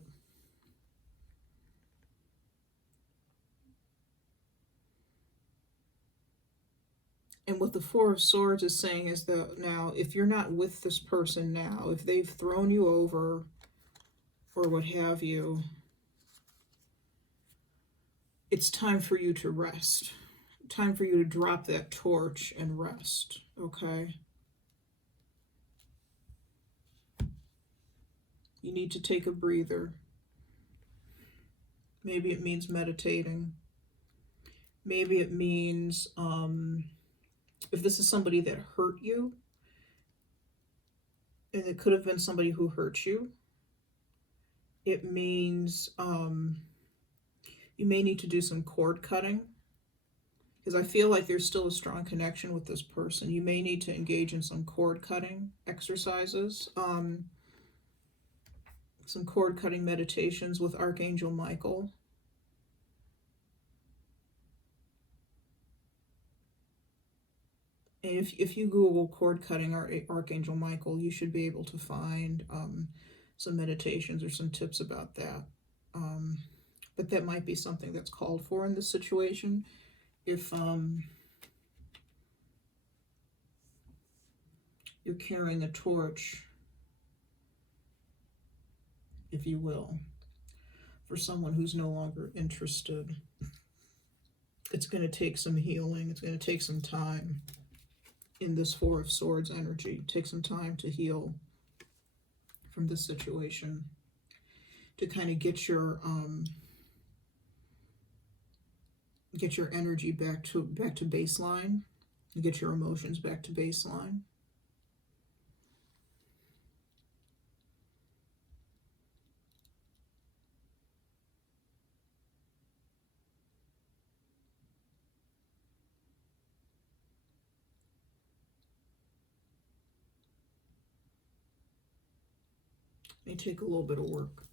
And what the Four of Swords is saying is that now, if you're not with this person now, if they've thrown you over or what have you, it's time for you to rest. Time for you to drop that torch and rest, okay? You need to take a breather. Maybe it means meditating. Maybe it means, if this is somebody that hurt you, and it could have been somebody who hurt you, it means you may need to do some cord cutting, because I feel like there's still a strong connection with this person. You may need to engage in some cord cutting exercises, some cord cutting meditations with Archangel Michael. And if you Google cord cutting or Archangel Michael, you should be able to find some meditations or some tips about that. But that might be something that's called for in this situation. If you're carrying a torch, if you will, for someone who's no longer interested, it's going to take some healing. It's going to take some time. In this Four of Swords energy, take some time to heal from this situation, to kind of get your energy back to baseline, and get your emotions back to baseline. May take a little bit of work,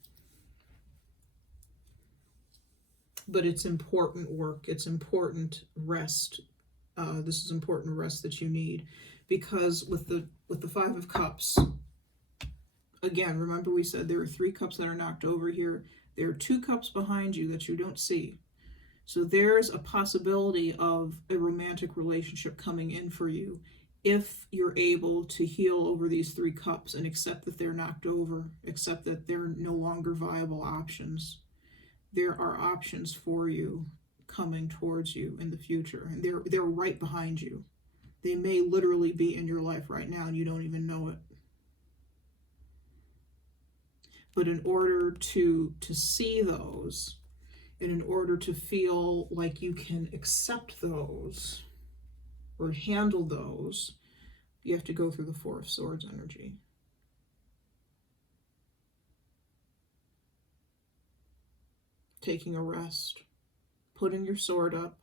but it's important work. It's important rest. This is important rest that you need, because with the Five of Cups, again, remember we said there are 3 cups that are knocked over here. There are 2 cups behind you that you don't see. So there's a possibility of a romantic relationship coming in for you, if you're able to heal over these 3 cups and accept that they're knocked over, accept that they're no longer viable options. There are options for you coming towards you in the future, and they're right behind you. They may literally be in your life right now and you don't even know it. But in order to see those, and in order to feel like you can accept those or handle those, you have to go through the Four of Swords energy. Taking a rest, putting your sword up,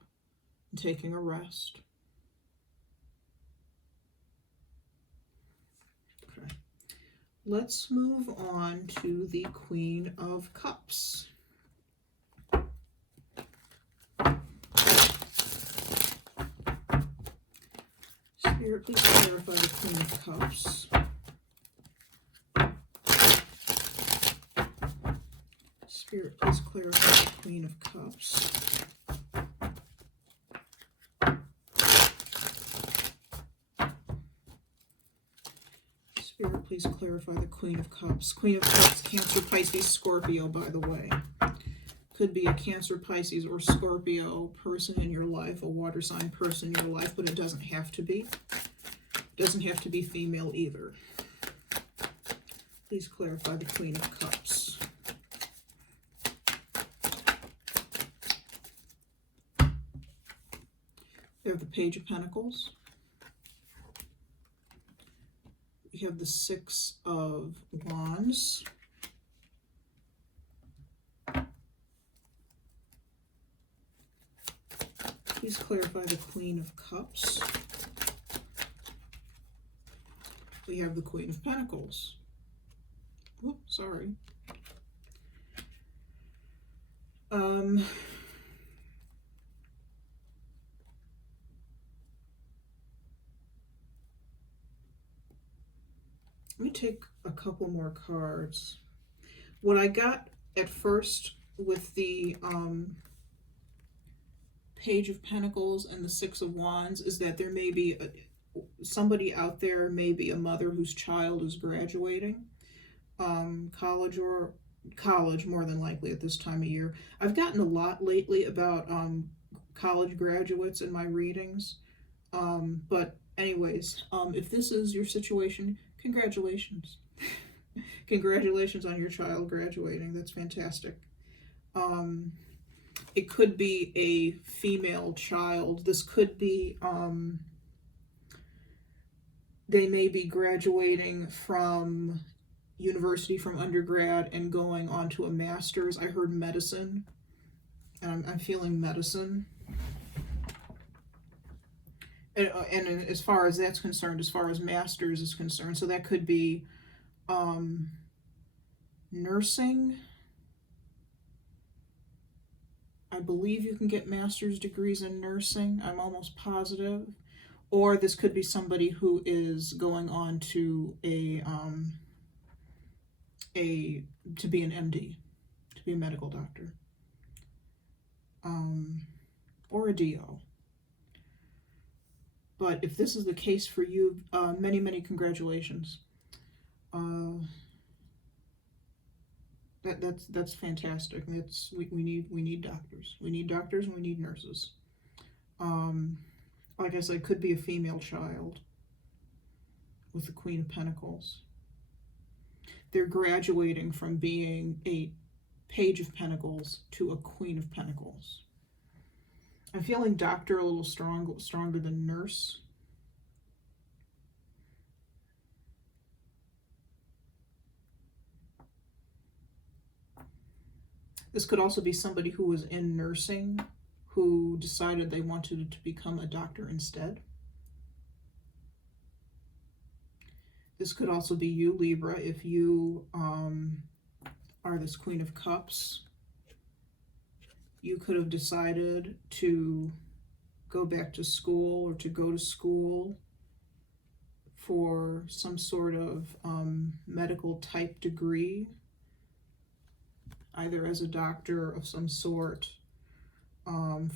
and taking a rest. Okay. Let's move on to the Queen of Cups. Spirit, please clarify the Queen of Cups. Spirit, please clarify the Queen of Cups. Spirit, please clarify the Queen of Cups. Queen of Cups, Cancer, Pisces, Scorpio, by the way. Could be a Cancer, Pisces, or Scorpio person in your life, a water sign person in your life, but it doesn't have to be. It doesn't have to be female either. Please clarify the Queen of Cups. We have the Page of Pentacles. We have the Six of Wands. Please clarify the Queen of Cups. we have the Queen of Pentacles. Oops, sorry. Let me take a couple more cards. What I got at first with the Page of Pentacles and the Six of Wands is that there may be somebody out there, maybe a mother whose child is graduating, college more than likely at this time of year. I've gotten a lot lately about college graduates in my readings, but anyways, if this is your situation, congratulations. Congratulations on your child graduating. That's fantastic. It could be a female child. This could be, they may be graduating from university, from undergrad, and going on to a master's. I heard medicine, and I'm feeling medicine. And as far as that's concerned, as far as master's is concerned, so that could be nursing. I believe you can get master's degrees in nursing. I'm almost positive. Or this could be somebody who is going on to to be an MD, to be a medical doctor, or a DO. But if this is the case for you, many, many congratulations. That's fantastic. We need doctors. We need doctors and we need nurses. Like I said, it could be a female child with the Queen of Pentacles. They're graduating from being a Page of Pentacles to a Queen of Pentacles. I'm feeling doctor a little stronger than nurse. This could also be somebody who was in nursing who decided they wanted to become a doctor instead. This could also be you, Libra, if you are this Queen of Cups. You could have decided to go back to school or to go to school for some sort of medical type degree, either as a doctor of some sort.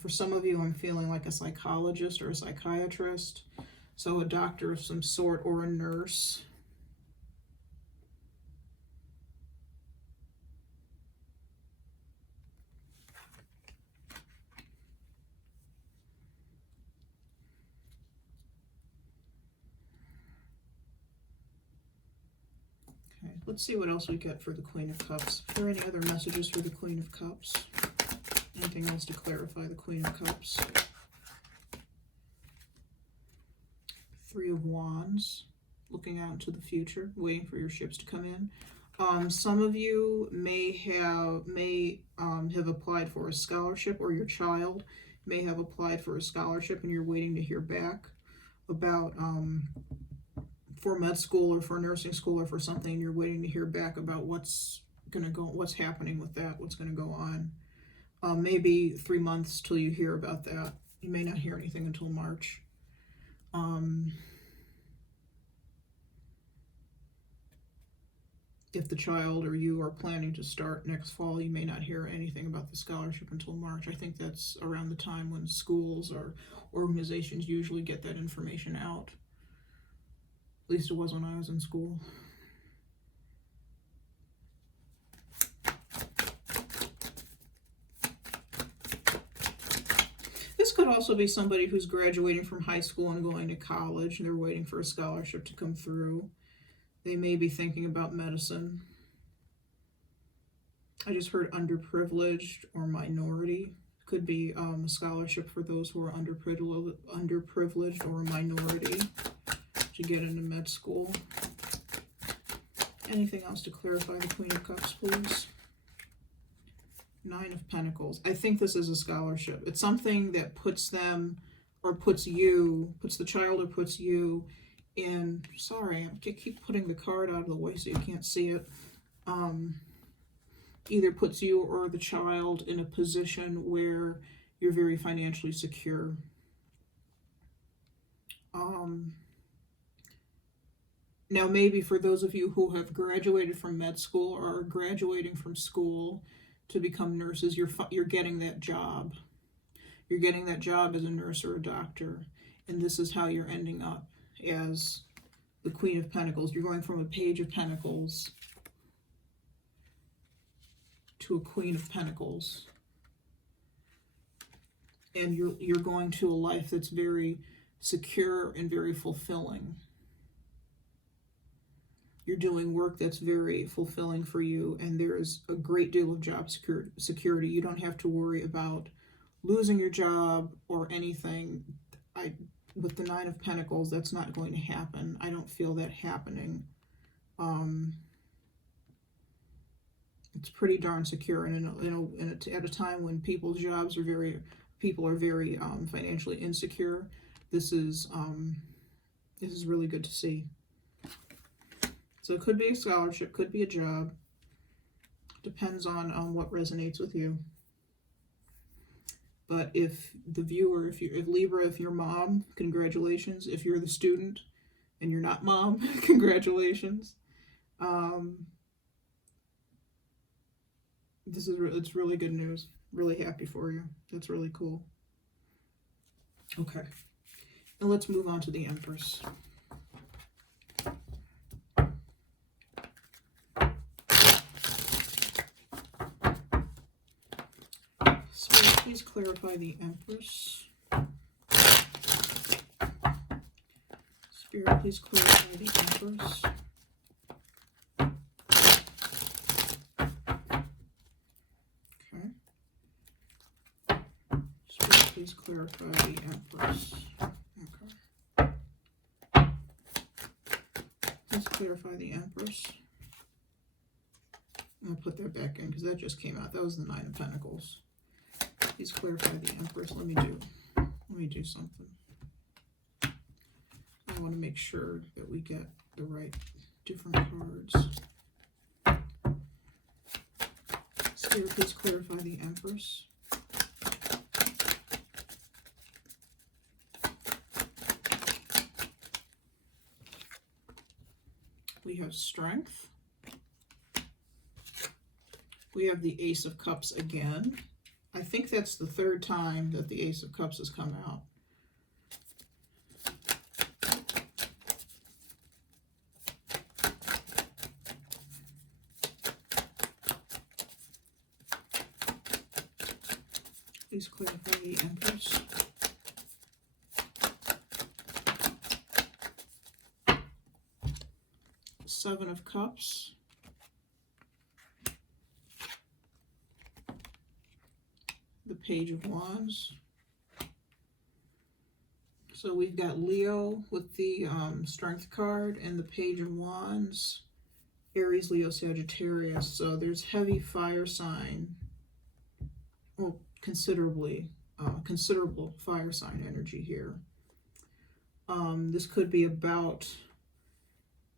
For some of you, I'm feeling like a psychologist or a psychiatrist. So a doctor of some sort or a nurse. Okay, let's see what else we get for the Queen of Cups. Are there any other messages for the Queen of Cups? Anything else to clarify the Queen of Cups? Three of Wands, looking out into the future, waiting for your ships to come in. Some of you may have applied for a scholarship, or your child may have applied for a scholarship and you're waiting to hear back about for med school or for nursing school or for something. You're waiting to hear back about what's happening with that, what's going to go on. Maybe 3 months till you hear about that. You may not hear anything until March. If the child or you are planning to start next fall, you may not hear anything about the scholarship until March. I think that's around the time when schools or organizations usually get that information out. At least it was when I was in school. This could also be somebody who's graduating from high school and going to college, and they're waiting for a scholarship to come through. They may be thinking about medicine. I just heard underprivileged or minority. Could be a scholarship for those who are underprivileged or a minority to get into med school. Anything else to clarify the Queen of Cups, please? Nine of Pentacles. I think this is a scholarship. It's something that puts them, or puts the child or puts you And sorry, I keep putting the card out of the way so you can't see it. Either puts you or the child in a position where you're very financially secure. Now, maybe for those of you who have graduated from med school or are graduating from school to become nurses, you're getting that job. You're getting that job as a nurse or a doctor, and this is how you're ending up as the Queen of Pentacles. You're going from a Page of Pentacles to a Queen of Pentacles, and you're going to a life that's very secure and very fulfilling. You're doing work that's very fulfilling for you, and there is a great deal of job security. You don't have to worry about losing your job or anything. With the Nine of Pentacles, that's not going to happen. I don't feel that happening. It's pretty darn secure, and at a time when people's jobs are people are very financially insecure. This is really good to see. So it could be a scholarship, could be a job. Depends on what resonates with you. But if the viewer, if Libra, if you're mom, congratulations. If you're the student and you're not mom, congratulations. It's really good news. Really happy for you. That's really cool. Okay. Now let's move on to the Empress. Spirit, please clarify the Empress. Spirit, please clarify the Empress. Okay. Spirit, please clarify the Empress. Okay. Please clarify the Empress. I'm going to put that back in because that just came out. That was the Nine of Pentacles. Please clarify the Empress. Let me do something. I want to make sure that we get the right different cards. Spirit, please clarify the Empress. We have Strength. We have the Ace of Cups again. I think that's the third time that the Ace of Cups has come out. Please clarify the Empress. Seven of Cups. The Page of Wands. So we've got Leo with the Strength card and the Page of Wands. Aries, Leo, Sagittarius. So there's heavy fire sign. Well, considerable fire sign energy here. This could be about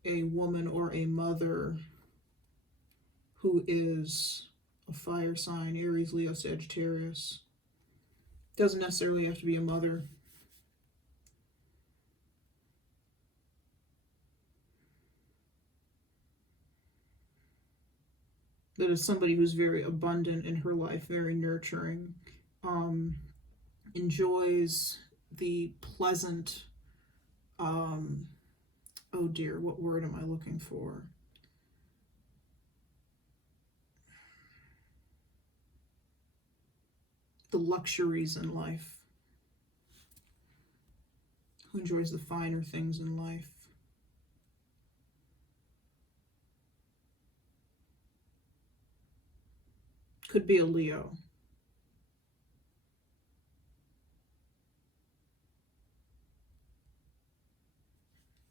a woman or a mother who is a fire sign, Aries, Leo, Sagittarius. Doesn't necessarily have to be a mother. That is somebody who's very abundant in her life, very nurturing, enjoys the pleasant, oh dear, what word am I looking for? The luxuries in life, who enjoys the finer things in life. Could be a Leo.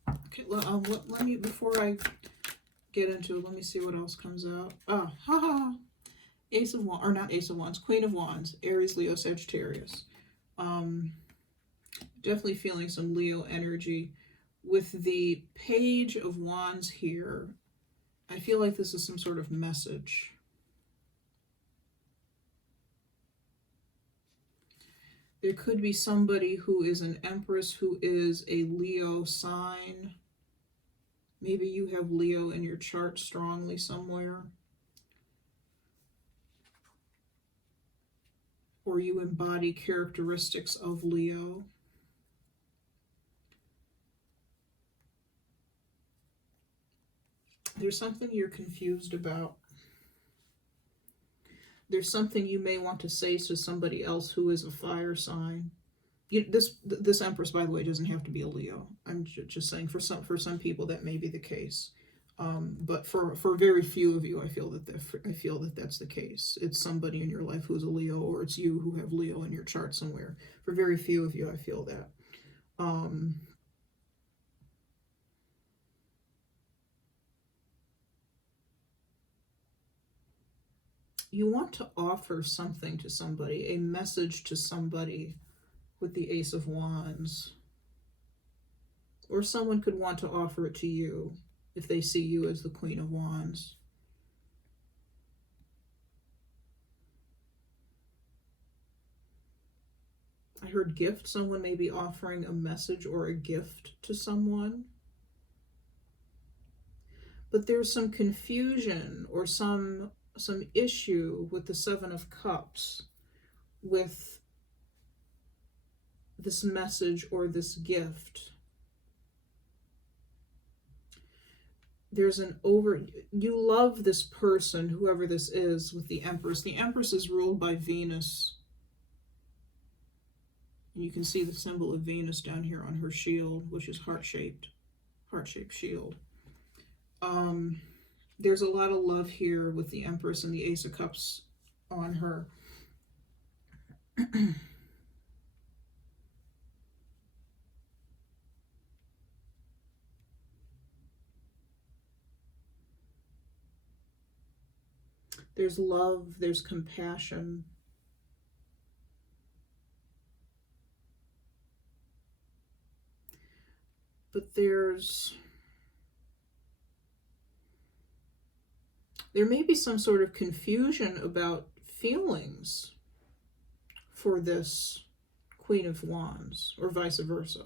Okay, let me, before I get into it, let me see what else comes out. Ace of Wands, or not Ace of Wands, Queen of Wands, Aries, Leo, Sagittarius. Definitely feeling some Leo energy with the Page of Wands here, I feel like this is some sort of message. There could be somebody who is an Empress who is a Leo sign. Maybe you have Leo in your chart strongly somewhere. Or you embody characteristics of Leo. There's something you're confused about. There's something you may want to say to somebody else who is a fire sign. This Empress, by the way, doesn't have to be a Leo. I'm just saying for some people that may be the case. But for very few of you, I feel that that's the case. It's somebody in your life who's a Leo, or it's you who have Leo in your chart somewhere. For very few of you, I feel that. You want to offer something to somebody, a message to somebody with the Ace of Wands. Or someone could want to offer it to you if they see you as the Queen of Wands. I heard gift. Someone may be offering a message or a gift to someone. But there's some confusion or some issue with the Seven of Cups with this message or this gift. There's you love this person, whoever this is, with the Empress. The Empress is ruled by Venus. And you can see the symbol of Venus down here on her shield, which is heart-shaped shield. There's a lot of love here with the Empress and the Ace of Cups on her. There's love, there's compassion. But there may be some sort of confusion about feelings for this Queen of Wands, or vice versa.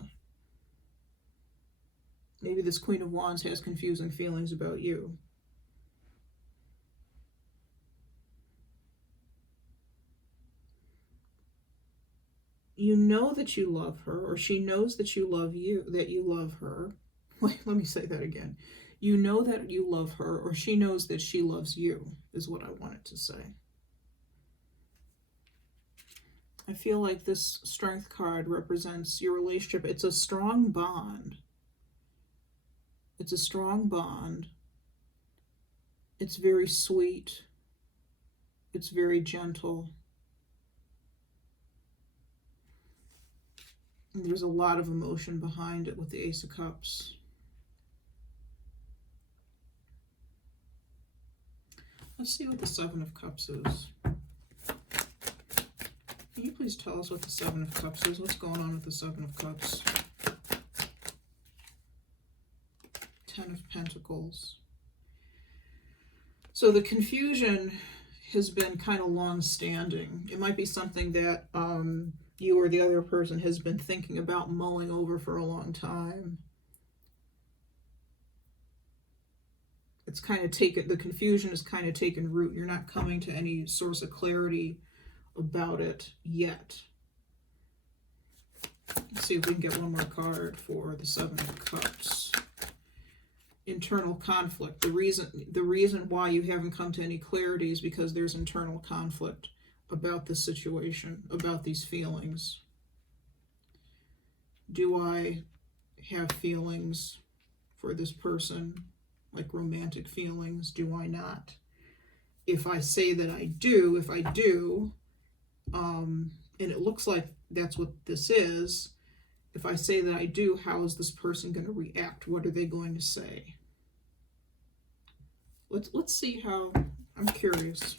Maybe this Queen of Wands has confusing feelings about you. You know that you love her, or she knows that you love you, that you love her. Wait, let me say that again. You know that you love her, or she knows that she loves you, is what I wanted to say. I feel like this Strength card represents your relationship. It's a strong bond. It's a strong bond. It's very sweet. It's very gentle. And there's a lot of emotion behind it with the Ace of Cups. Let's see what the Seven of Cups is. Can you please tell us what the Seven of Cups is? What's going on with the Seven of Cups? Ten of Pentacles. So the confusion has been kind of long-standing. It might be something that you or the other person has been thinking about mulling over for a long time. It's kind of the confusion has kind of taken root. You're not coming to any source of clarity about it yet. Let's see if we can get one more card for the Seven of Cups. Internal conflict. The reason why you haven't come to any clarity is because there's internal conflict about this situation, about these feelings. Do I have feelings for this person, like romantic feelings? Do I not? If I say that I do, and it looks like that's what this is, if I say that I do, how is this person going to react? What are they going to say? Let's see how, I'm curious.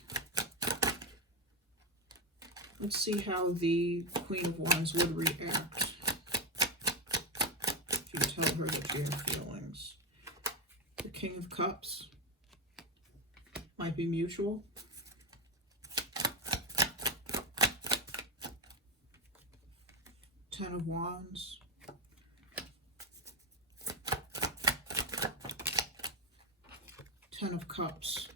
Let's see how the Queen of Wands would react. If you tell her that you have feelings. The King of Cups might be mutual. Ten of Wands. Ten of Cups.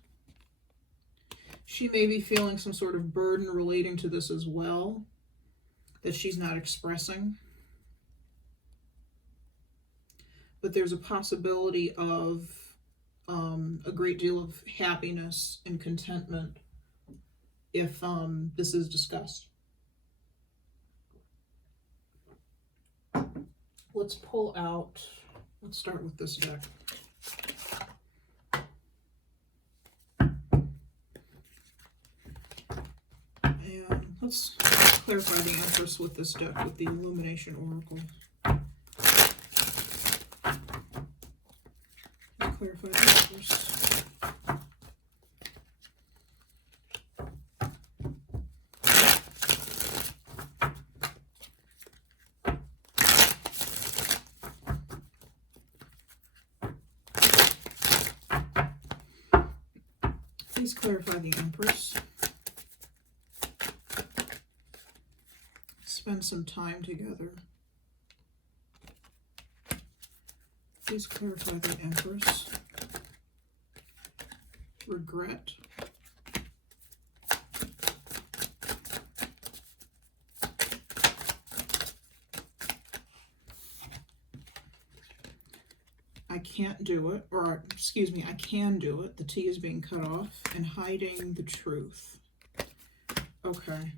She may be feeling some sort of burden relating to this as well, that she's not expressing. But there's a possibility of a great deal of happiness and contentment if this is discussed. Let's pull out, let's start with this deck. And let's clarify the Empress with this deck, with the Illumination Oracle. Clarify the Empress. Please clarify the Empress. Spend some time together. Please clarify the Empress. Regret. I can't do it, or excuse me, I can do it. The T is being cut off. And hiding the truth. Okay.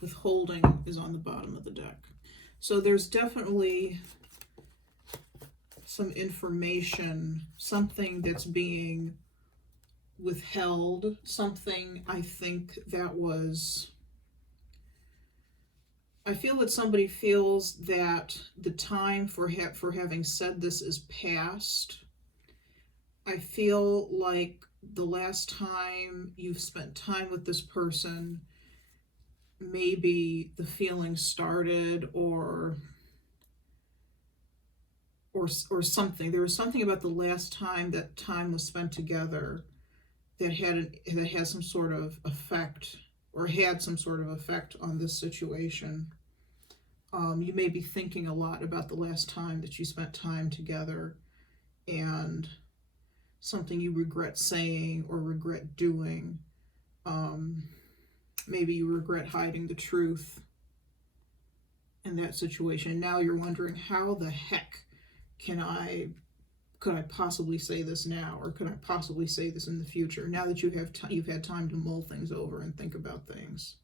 Withholding is on the bottom of the deck. So there's definitely some information, something that's being withheld, something I think that was, I feel that somebody feels that the time for having said this is past. I feel like the last time you've spent time with this person, maybe the feeling started or something. There was something about the last time that time was spent together that had some sort of effect, or had some sort of effect on this situation. You may be thinking a lot about the last time that you spent time together, and something you regret saying or regret doing. Maybe you regret hiding the truth in that situation. Now you're wondering, how the heck could I possibly say this now, or could I possibly say this in the future? Now that you've had time to mull things over and think about things.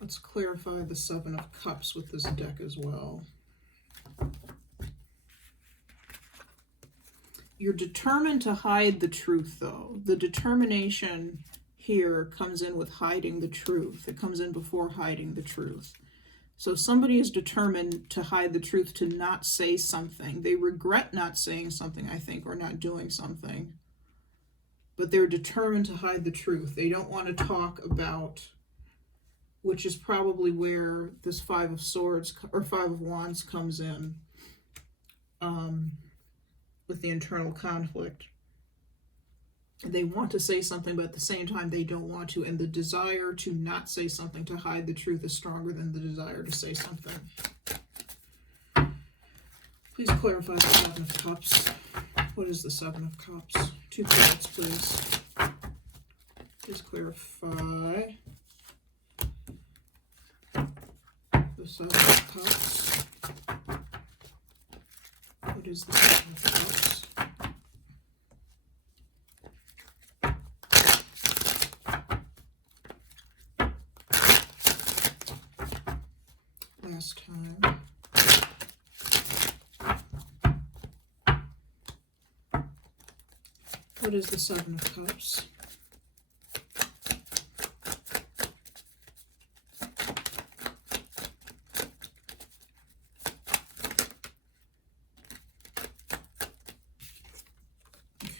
Let's clarify the Seven of Cups with this deck as well. You're determined to hide the truth, though. The determination here comes in with hiding the truth. It comes in before hiding the truth. So somebody is determined to hide the truth, to not say something. They regret not saying something, I think, or not doing something. But they're determined to hide the truth. They don't want to talk about, which is probably where this Five of Swords or Five of Wands comes in, with the internal conflict. They want to say something, but at the same time they don't want to, and the desire to not say something, to hide the truth, is stronger than the desire to say something. Please clarify the Seven of Cups. What is the Seven of Cups? 2 cards, please. Please clarify the Seven of Cups. What is the Seven of Cups? Last time. What is the Seven of Cups?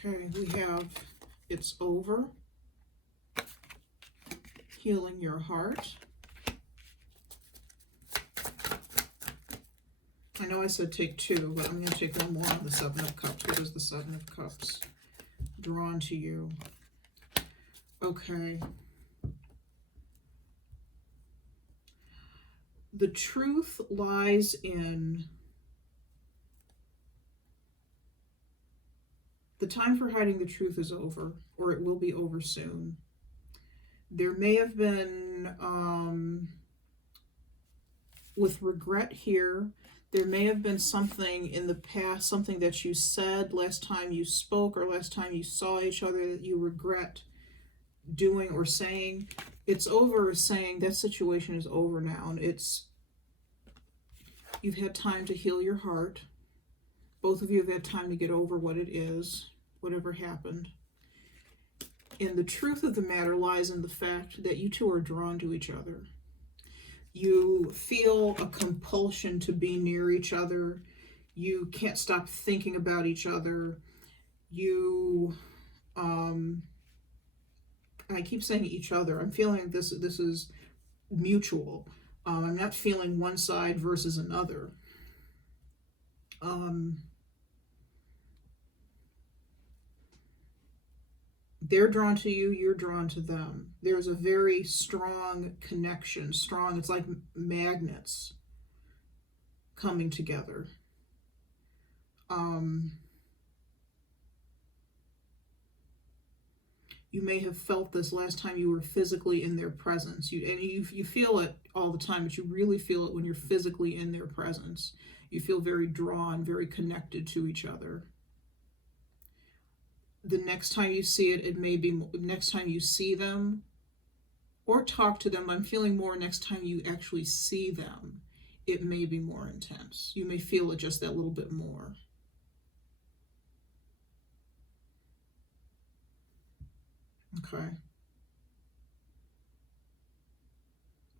Okay, we have it's over, healing your heart. I know I said take two, but I'm going to take one more of the Seven of Cups. What is the Seven of Cups drawn to you? Okay. The truth lies in the time for hiding the truth is over, or it will be over soon. There may have been, with regret here, there may have been something in the past, something that you said last time you spoke or last time you saw each other that you regret doing or saying. It's over, saying that situation is over now, and you've had time to heal your heart. Both of you have had time to get over what it is, whatever happened. And the truth of the matter lies in the fact that you two are drawn to each other. You feel a compulsion to be near each other. You can't stop thinking about each other. I keep saying each other. I'm feeling this is mutual. I'm not feeling one side versus another. They're drawn to you, you're drawn to them. There's a very strong connection. Strong, it's like magnets coming together. You may have felt this last time you were physically in their presence. You feel it all the time, but you really feel it when you're physically in their presence. You feel very drawn, very connected to each other. The next time you see it, it may be next time you see them or talk to them. I'm feeling more next time you actually see them, it may be more intense. You may feel it just that little bit more. Okay.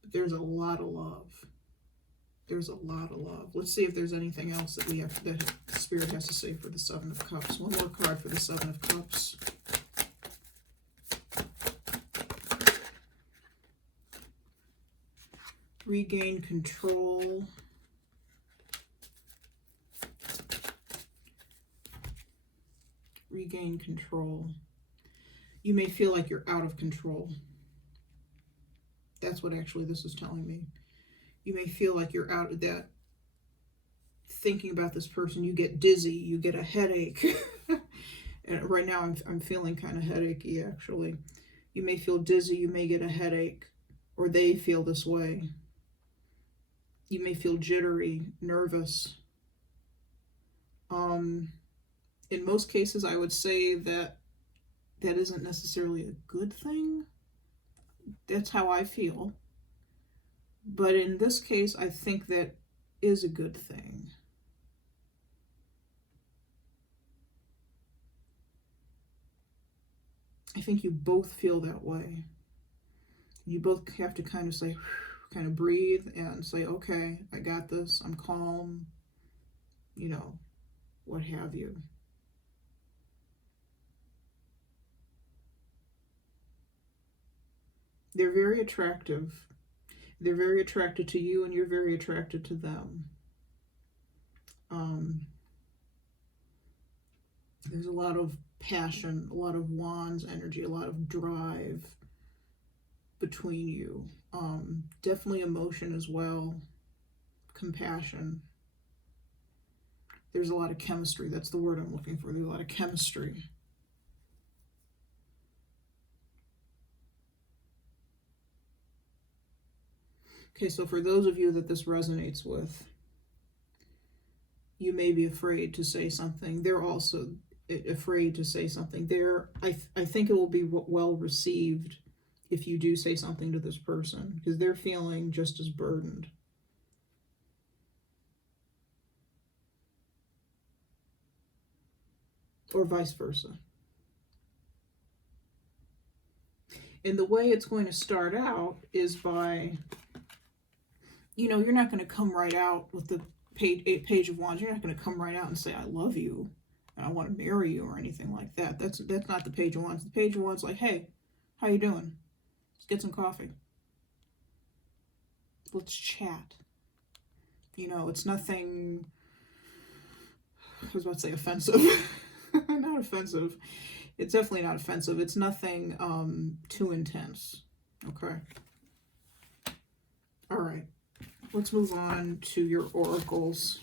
But there's a lot of love. There's a lot of love. Let's see if there's anything else that that Spirit has to say for the Seven of Cups. One more card for the Seven of Cups. Regain control. Regain control. You may feel like you're out of control. That's what actually this is telling me. You may feel like you're out of that, thinking about this person, you get dizzy, you get a headache. And right now I'm feeling kind of headachy, actually. You may feel dizzy, you may get a headache, or they feel this way. You may feel jittery, nervous. In most cases, I would say that isn't necessarily a good thing. That's how I feel. But in this case, I think that is a good thing. I think you both feel that way. You both have to kind of say, kind of breathe and say, okay, I got this, I'm calm, you know, what have you. They're very attractive. They're very attracted to you, and you're very attracted to them. There's a lot of passion, a lot of wands energy, a lot of drive between you. Definitely emotion as well. Compassion. There's a lot of chemistry. That's the word I'm looking for. There's a lot of chemistry. Okay, so for those of you that this resonates with, you may be afraid to say something. They're also afraid to say something. I think it will be well received if you do say something to this person, because they're feeling just as burdened. Or vice versa. And the way it's going to start out is by, you know, you're not going to come right out with the page of wands. You're not going to come right out and say, I love you. I want to marry you or anything like that. That's not the Page of Wands. The Page of Wands like, hey, how you doing? Let's get some coffee. Let's chat. You know, it's nothing, I was about to say offensive. Not offensive. It's definitely not offensive. It's nothing too intense. Okay. All right. Let's move on to your oracles.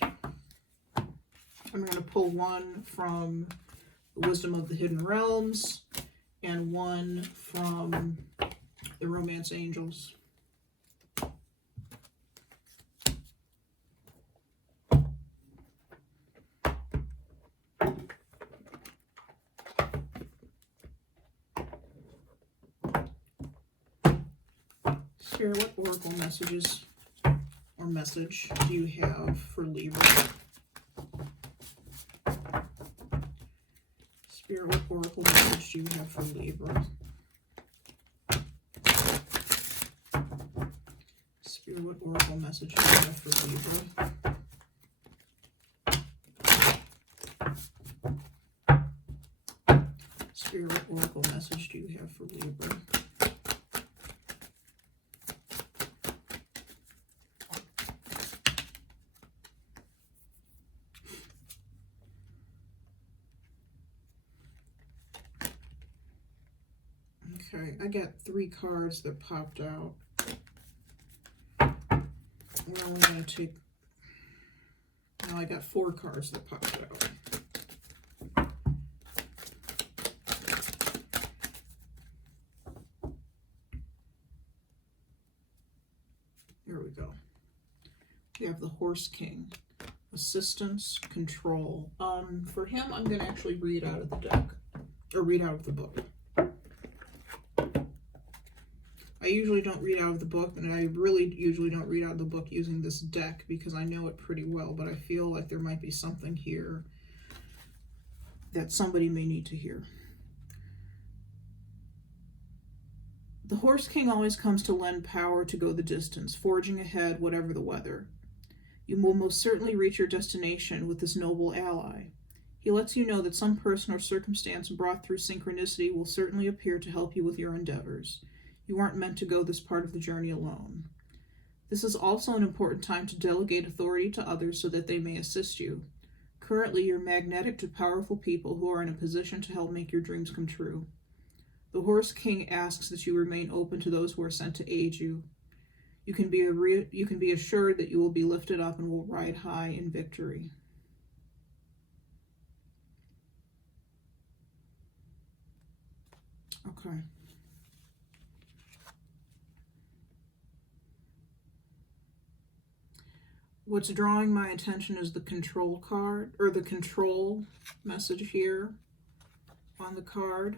I'm going to pull one from the Wisdom of the Hidden Realms and one from the Romance Angels. Spirit, what oracle messages or message do you have for Libra? Spirit, what oracle message do you have for Libra? Spirit, what oracle message do you have for Libra? Spirit, what oracle message do you have for Libra? Okay, I got 3 cards that popped out. We're only going to take... No, I got 4 cards that popped out. Here we go. We have the Horse King. Assistance, control. For him, I'm going to actually read out of the deck. Or read out of the book. I usually don't read out of the book, and I really usually don't read out of the book using this deck because I know it pretty well, but I feel like there might be something here that somebody may need to hear. The Horse King always comes to lend power to go the distance, forging ahead whatever the weather. You will most certainly reach your destination with this noble ally. He lets you know that some person or circumstance brought through synchronicity will certainly appear to help you with your endeavors. You aren't meant to go this part of the journey alone. This is also an important time to delegate authority to others so that they may assist you. Currently, you're magnetic to powerful people who are in a position to help make your dreams come true. The Horse King asks that you remain open to those who are sent to aid you. You can be assured that you will be lifted up and will ride high in victory. Okay. What's drawing my attention is the control card, or the control message here on the card.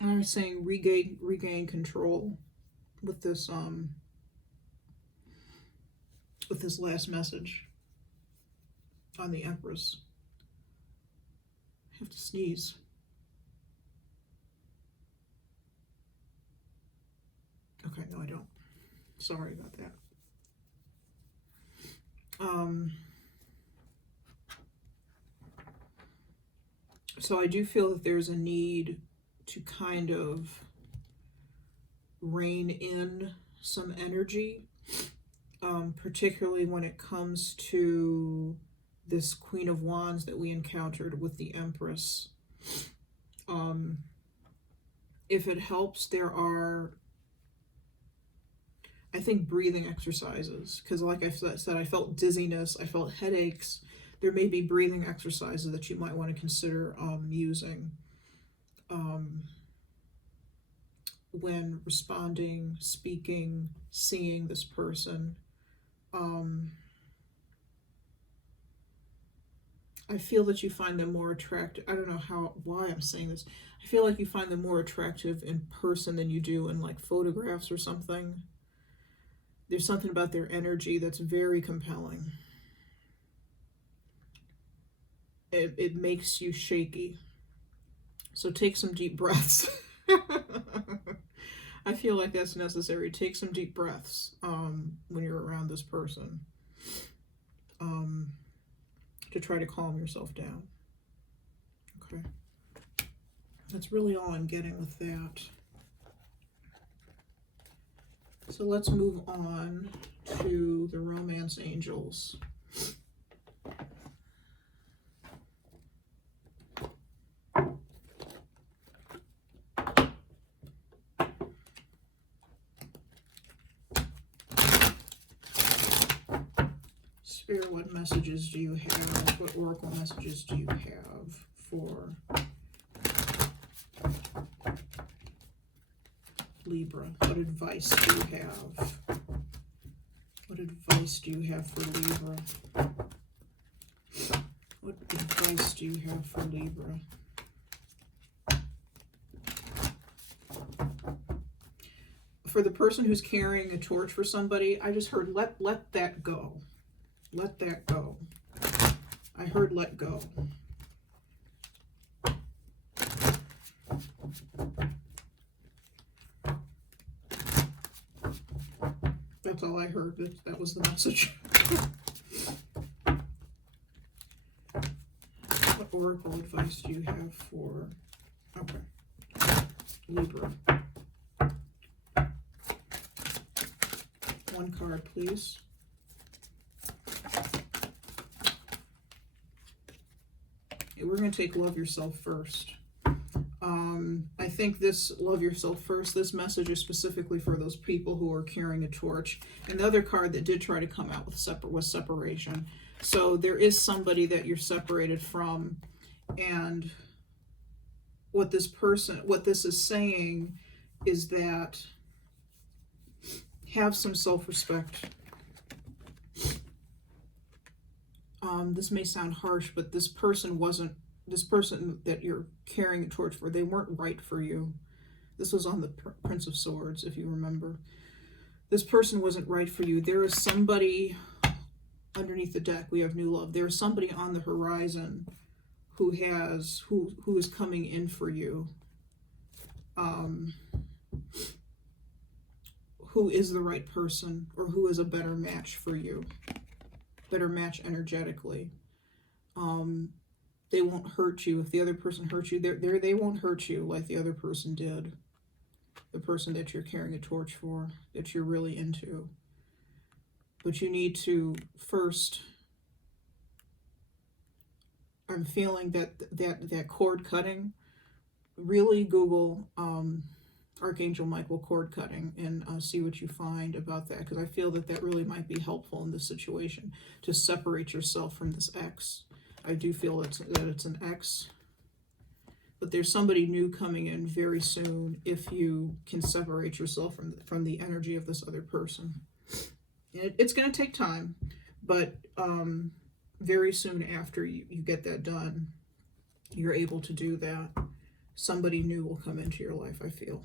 I'm saying regain control with this last message on the Empress. I have to sneeze. Okay, no, I don't. Sorry about that. So I do feel that there's a need to kind of rein in some energy, particularly when it comes to this Queen of Wands that we encountered with the Empress. If it helps, there are, I think, breathing exercises, because like I said, I felt dizziness, I felt headaches. There may be breathing exercises that you might want to consider using when responding, speaking, seeing this person. I feel that you find them more attractive. I don't know why I'm saying this. I feel like you find them more attractive in person than you do in like photographs or something. There's something about their energy that's very compelling. It makes you shaky. So take some deep breaths. I feel like that's necessary. Take some deep breaths when you're around this person. to try to calm yourself down. Okay. That's really all I'm getting with that. So let's move on to the romance angels. Spirit, what messages do you have? What oracle messages do you have for Libra? What advice do you have? What advice do you have for Libra? What advice do you have for Libra? For the person who's carrying a torch for somebody, I just heard let that go. Let that go. I heard let go. That's all I heard. That was the message. What oracle advice do you have for, okay, Libra? One card, please. We're going to take love yourself first. I think this love yourself first, this message is specifically for those people who are carrying a torch. And the other card that did try to come out with was separation. So there is somebody that you're separated from, and what this is saying is that have some self-respect. This may sound harsh, but this person that you're carrying a torch for, they weren't right for you. This was on the Prince of Swords, if you remember. This person wasn't right for you. There is somebody underneath the deck. We have new love. There is somebody on the horizon who is coming in for you. Who is the right person, or who is a better match for you. Better match energetically. They won't hurt you. If the other person hurts you, they won't hurt you like the other person did. The person that you're carrying a torch for, that you're really into. But you need to first, I'm feeling that cord cutting, really Google Archangel Michael cord cutting and see what you find about that, because I feel that really might be helpful in this situation, to separate yourself from this ex. I do feel that it's an ex, but there's somebody new coming in very soon if you can separate yourself from the energy of this other person. And it's going to take time, but very soon after you get that done, you're able to do that. Somebody new will come into your life, I feel.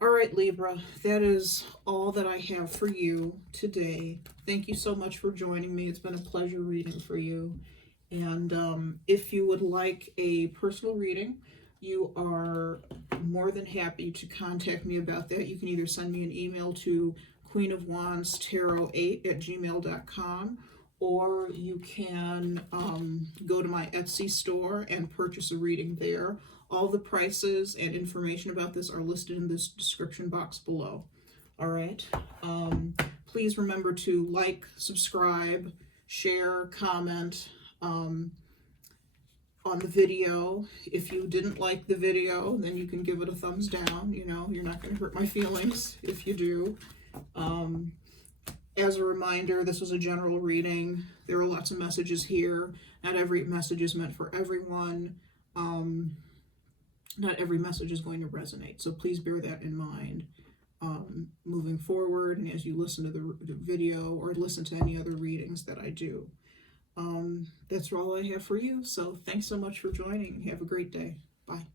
All right, Libra, that is all that I have for you today. Thank you so much for joining me. It's been a pleasure reading for you. And if you would like a personal reading, you are more than happy to contact me about that. You can either send me an email to queenofwandstarot8@gmail.com, or you can go to my Etsy store and purchase a reading there. All the prices and information about this are listed in this description box below. All right. Please remember to like, subscribe, share, comment on the video. If you didn't like the video, then you can give it a thumbs down. You know, you're not going to hurt my feelings if you do. As a reminder, this was a general reading. There are lots of messages here. Not every message is meant for everyone. Not every message is going to resonate. So please bear that in mind moving forward, and as you listen to the video or listen to any other readings that I do. That's all I have for you. So thanks so much for joining. Have a great day. Bye.